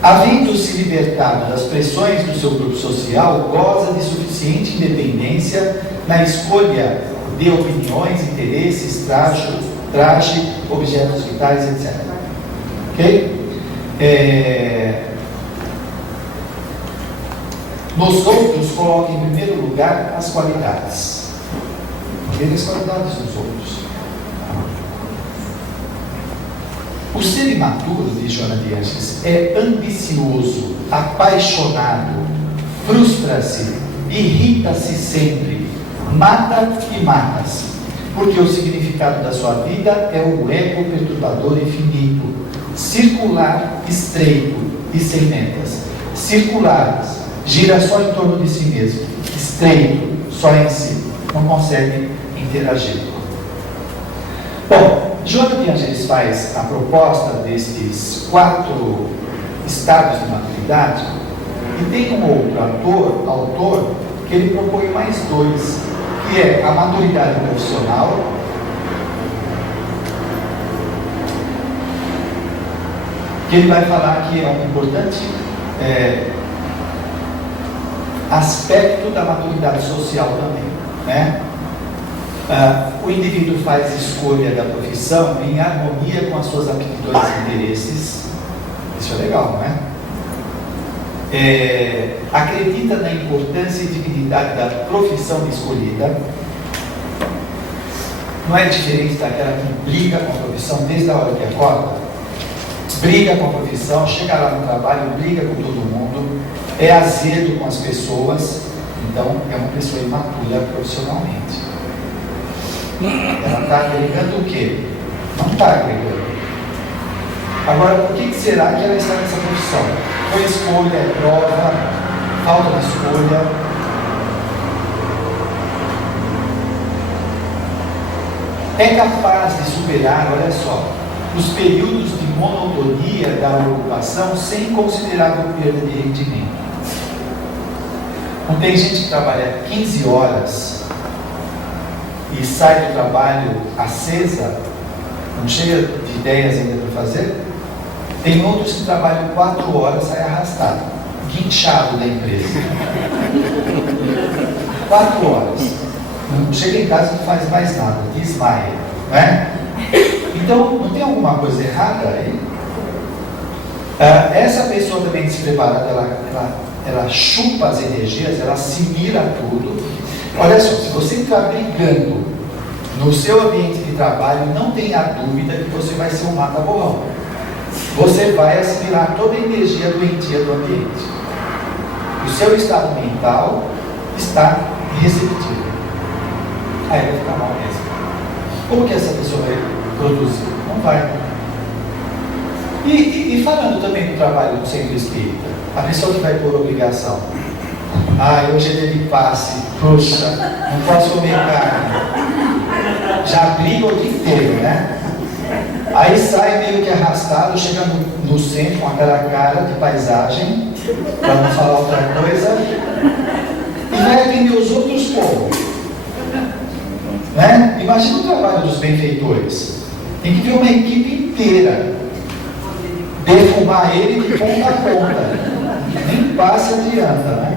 Havendo-se libertado das pressões do seu grupo social, goza de suficiente independência na escolha de opiniões, interesses, traje, objetos vitais, etc. Ok? Nos outros, coloca em primeiro lugar as qualidades. Veja as qualidades dos outros. O ser imaturo, diz Joana de Ângeles, é ambicioso, apaixonado, frustra-se, irrita-se sempre, mata e mata-se, porque o significado da sua vida é o ego perturbador infinito, circular, estreito e sem metas, circulares, gira só em torno de si mesmo, estreito, só em si, não consegue interagir. Bom, Joana de Ângeles faz a proposta destes 4 estados de maturidade e tem um outro autor que ele propõe mais 2, que é a maturidade profissional que ele vai falar que é um importante aspecto da maturidade social também, né? O indivíduo faz escolha da profissão em harmonia com as suas aptidões e interesses. Isso é legal, não é? Acredita na importância e dignidade da profissão escolhida. Não é diferente daquela que briga com a profissão desde a hora que acorda. Briga com a profissão, chega lá no trabalho, briga com todo mundo, é azedo com as pessoas. Então, é uma pessoa imatura profissionalmente. Ela está agregando o quê? Não está agregando. Agora, por que será que ela está nessa profissão? Foi escolha, é prova, falta de escolha. é capaz de superar, olha só, os períodos de monotonia da ocupação sem considerável perda de rendimento. Não tem gente que trabalha 15 horas e sai do trabalho acesa, não chega de ideias ainda para fazer? Tem outros que trabalham 4 horas e saem arrastado, guinchado da empresa. 4 horas. Não chega em casa e não faz mais nada, desmaia, não é? Então, não tem alguma coisa errada aí? Essa pessoa também despreparada, ela chupa as energias, ela assimila tudo. Olha só, se você está brigando no seu ambiente de trabalho, não tenha dúvida que você vai ser um mata-borrão. Você vai assimilar toda a energia doentia do ambiente. O seu estado mental está receptivo. Aí vai ficar mal mesmo. Como que essa pessoa vai produzir? Não vai. E falando também do trabalho do centro espírita, a pessoa que vai por obrigação. Hoje é dia de passe, puxa, não posso comer carne. Já briga o dia inteiro, né? Aí sai meio que arrastado, chega no centro com aquela cara de paisagem, para não falar outra coisa, e vai atender os outros povos. Né? Imagina o trabalho dos benfeitores. Tem que ver uma equipe inteira defumar ele de ponta a ponta. Nem passa adianta, né?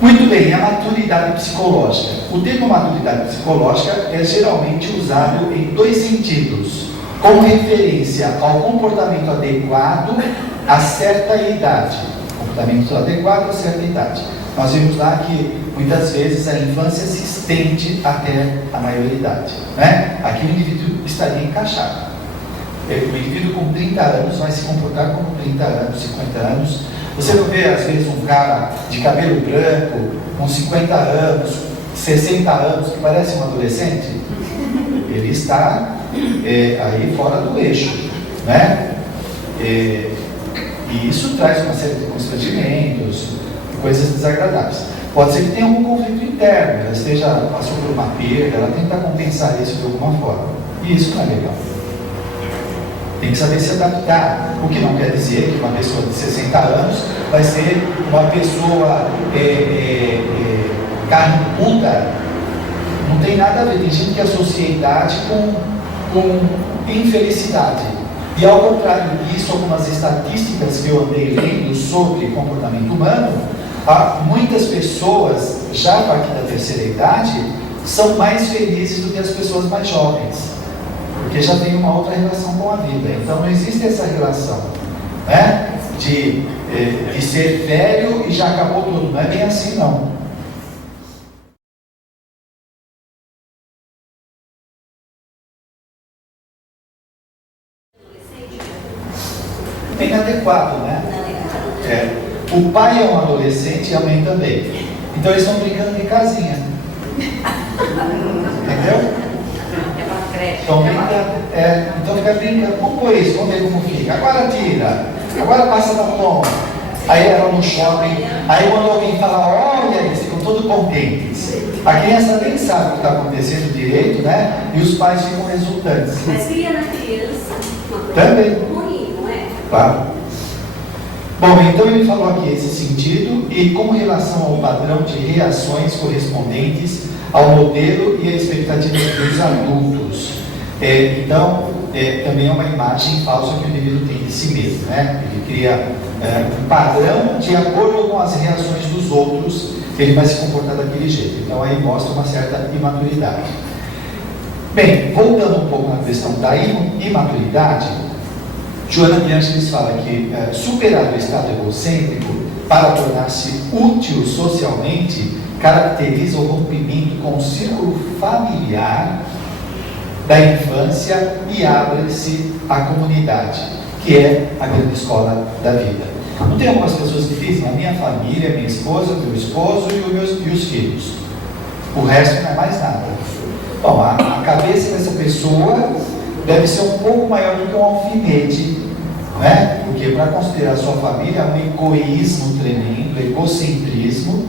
Muito bem, a maturidade psicológica. O termo maturidade psicológica é geralmente usado em 2 sentidos, como referência ao comportamento adequado a certa idade. Comportamento adequado a certa idade. Nós vimos lá que muitas vezes a infância se estende até a maioridade, né? Aqui o indivíduo estaria encaixado. O indivíduo com 30 anos vai se comportar como 30 anos, 50 anos. Você não vê, às vezes, um cara de cabelo branco, com 50 anos, 60 anos, que parece um adolescente? Ele está aí fora do eixo, né? E isso traz uma série de constrangimentos, coisas desagradáveis. Pode ser que tenha algum conflito interno, ela passou por uma perda, ela tenta compensar isso de alguma forma. E isso não é legal. Tem que saber se adaptar, o que não quer dizer que uma pessoa de 60 anos vai ser uma pessoa carrancuda. Não tem nada a ver, tem gente que associa a idade com infelicidade. E ao contrário disso, algumas estatísticas que eu andei lendo sobre comportamento humano, muitas pessoas, já a partir da terceira idade, são mais felizes do que as pessoas mais jovens. Porque já tem uma outra relação com a vida. Então não existe essa relação, né? De ser velho e já acabou tudo. Não é bem assim, não. É inadequado, né? O pai é um adolescente e a mãe também. Então eles estão brincando de casinha. Entendeu? Então fica brincando, vamos pôr isso, vamos ver como fica. Agora tira, agora passa da toma. Aí ela no shopping, aí quando alguém fala, olha, eles ficam todos contentes. A criança nem sabe o que está acontecendo direito, né? E os pais ficam resultantes. Mas cria na criança também ruim, não é? Claro. Bom, então ele falou aqui esse sentido e com relação ao padrão de reações correspondentes ao modelo e à expectativa dos adultos. Também é uma imagem falsa que o indivíduo tem de si mesmo, né? Ele cria um padrão de acordo com as reações dos outros, ele vai se comportar daquele jeito. Então aí mostra uma certa imaturidade. Bem, voltando um pouco na questão da imaturidade, Joana de Ângeles fala que superar o estado egocêntrico para tornar-se útil socialmente caracteriza o rompimento com o círculo familiar da infância e abre-se à comunidade, que é a grande escola da vida. Não tem algumas pessoas que dizem, a minha família, minha esposa, meu esposo e os filhos. O resto não é mais nada. Bom, a cabeça dessa pessoa deve ser um pouco maior do que um alfinete, né? Porque para considerar sua família é um egoísmo tremendo, egocentrismo.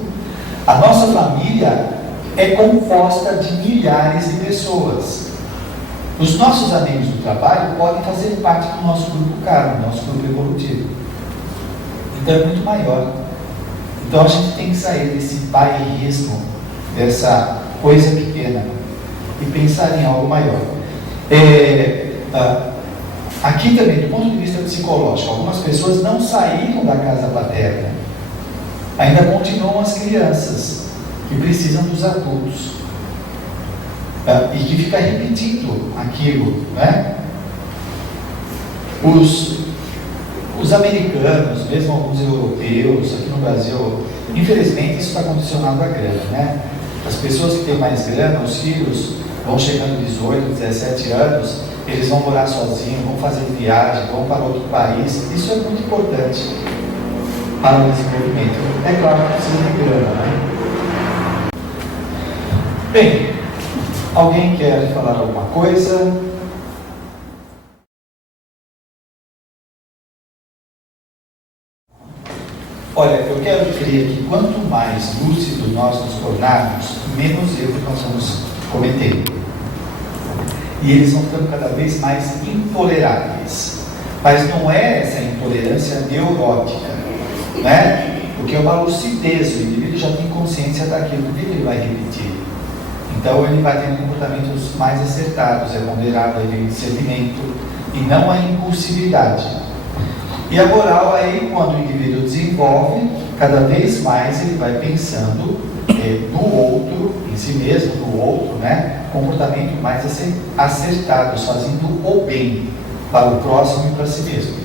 A nossa família é composta de milhares de pessoas. Os nossos amigos do trabalho podem fazer parte do nosso grupo karma, do nosso grupo evolutivo. Então é muito maior. Então a gente tem que sair desse bairrismo, dessa coisa pequena, e pensar em algo maior. Aqui também, do ponto de vista psicológico, algumas pessoas não saíram da casa paterna. Ainda continuam as crianças, que precisam dos adultos. E que fica repetindo aquilo, né? Os americanos, mesmo alguns europeus, aqui no Brasil, infelizmente isso está condicionado à grana, né? As pessoas que têm mais grana, os filhos vão chegando 18, 17 anos, eles vão morar sozinhos, vão fazer viagem, vão para outro país. Isso é muito importante para o desenvolvimento. É claro que precisa de grana, né? Bem, alguém quer falar alguma coisa? Olha, eu quero crer que quanto mais lúcido nós nos tornarmos, menos erros nós vamos cometendo. E eles vão ficando cada vez mais intoleráveis. Mas não é essa intolerância neurótica, né? Porque é uma lucidez, o indivíduo já tem consciência daquilo que ele vai repetir. Então ele vai tendo comportamentos mais acertados, é ponderado aí o discernimento e não a impulsividade. E a moral aí, quando o indivíduo desenvolve, cada vez mais ele vai pensando no outro, em si mesmo, no outro, né? Comportamento mais acertados, fazendo o bem para o próximo e para si mesmo.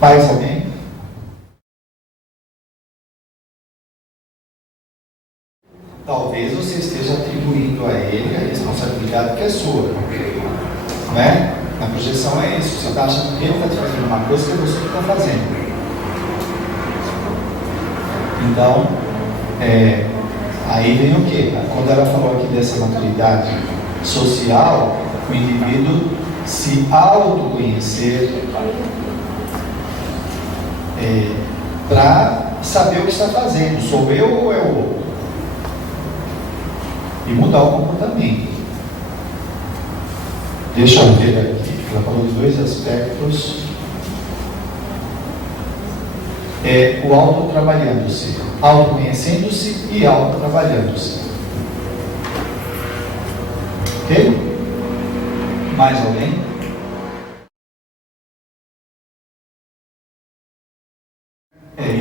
Mais alguém? Talvez você esteja atribuindo a ele a responsabilidade que é sua, né? A projeção é isso, você está achando que ele está te fazendo uma coisa que é você que está fazendo. Então, aí vem o quê? Quando ela falou aqui dessa maturidade social, o indivíduo se autoconhecer para saber o que está fazendo, sou eu ou é o outro? E mudar o comportamento. Deixa eu ver aqui, ela falou de dois aspectos. O autotrabalhando-se, autoconhecendo-se e autotrabalhando-se. Ok? Mais alguém?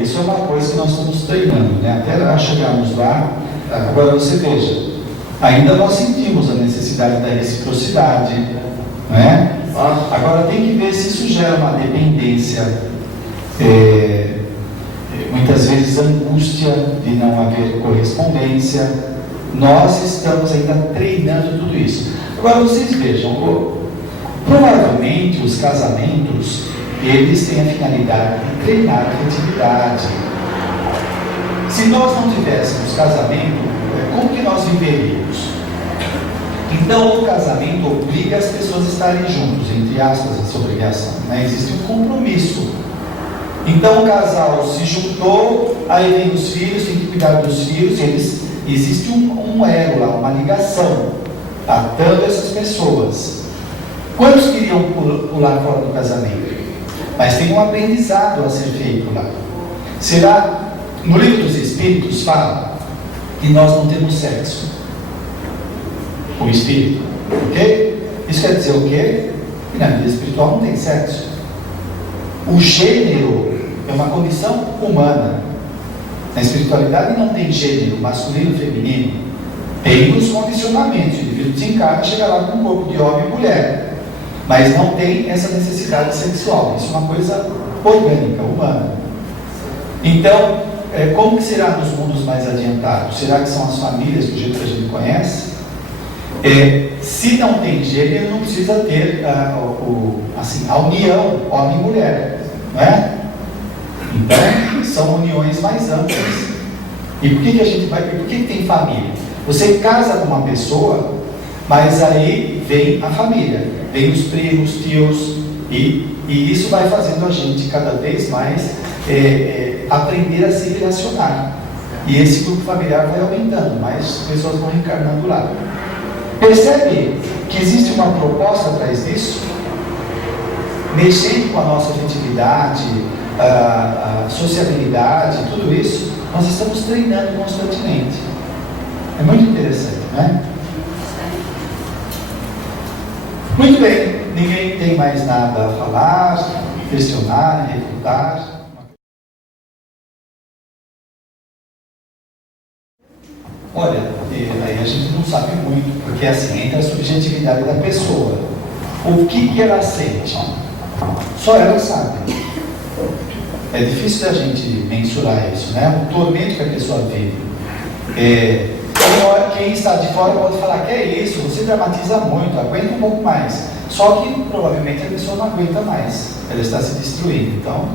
Isso é uma coisa que nós estamos treinando, né? Até nós chegarmos lá. Agora você veja, ainda nós sentimos a necessidade da reciprocidade, né? Agora tem que ver se isso gera uma dependência, muitas vezes angústia de não haver correspondência. Nós estamos ainda treinando tudo isso. Agora vocês vejam, provavelmente os casamentos, eles têm a finalidade de treinar a afetividade. Se nós não tivéssemos casamento, como que nós viveríamos? Então o casamento obriga as pessoas a estarem juntos, entre aspas, essa obrigação, né? Existe um compromisso. Então o casal se juntou, aí vem os filhos, tem que cuidar dos filhos, existe um elo lá, uma ligação, atando essas pessoas. Quantos queriam pular fora do casamento? Mas tem um aprendizado a ser feito lá. Será, no livro dos Espíritos fala que nós não temos sexo. O espírito, ok? Isso quer dizer o quê? Que na vida espiritual não tem sexo. O gênero é uma condição humana. Na espiritualidade não tem gênero, masculino e feminino. Tem os condicionamentos. O indivíduo desencarna e chega lá com um corpo de homem e mulher. Mas não tem essa necessidade sexual. Isso é uma coisa orgânica, humana. Então, como que será nos mundos mais adiantados? Será que são as famílias do jeito que a gente conhece? Se não tem gênero, não precisa ter a união homem e mulher, não é? Então, são uniões mais amplas. E por que a gente vai? Por que tem família? Você casa com uma pessoa, mas aí vem a família, vem os primos, tios, e isso vai fazendo a gente cada vez mais aprender a se relacionar. E esse grupo familiar vai aumentando, mais pessoas vão reencarnando lá. Percebe que existe uma proposta atrás disso? Mexendo com a nossa afetividade, a sociabilidade, tudo isso, nós estamos treinando constantemente. É muito interessante, né? Muito bem, ninguém tem mais nada a falar, questionar, refutar. Olha, aí a gente não sabe muito, porque assim, entra a subjetividade da pessoa. O que ela sente? Só ela sabe. É difícil da gente mensurar isso, né? O tormento que a pessoa vive. Quem está de fora pode falar que é isso, você dramatiza muito, aguenta um pouco mais. Só que provavelmente a pessoa não aguenta mais, ela está se destruindo. Então,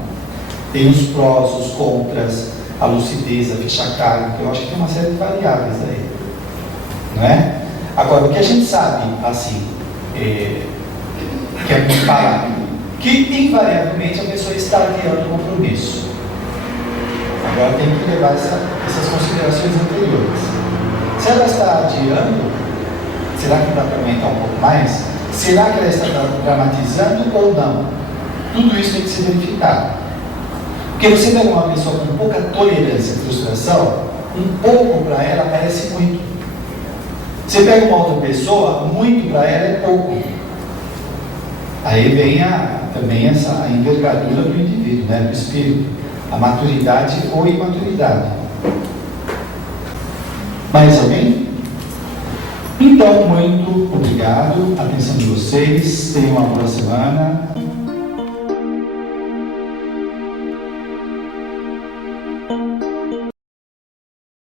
tem os prós, os contras, a lucidez, a ficha kármica, eu acho que tem uma série de variáveis aí, não é? Agora, o que a gente sabe, assim, que é muito falar, que invariavelmente a pessoa está adiando o compromisso. Agora tem que levar essas considerações anteriores. Se ela está adiando, será que dá para aumentar um pouco mais? Será que ela está dramatizando ou não? Tudo isso tem que ser verificado. Porque você pega uma pessoa com pouca tolerância à frustração, um pouco para ela parece muito. Você pega uma outra pessoa, muito para ela é pouco. Aí vem também a envergadura do indivíduo, né, do espírito, a maturidade ou imaturidade. Mais alguém? Então, muito obrigado, atenção de vocês, tenham uma boa semana.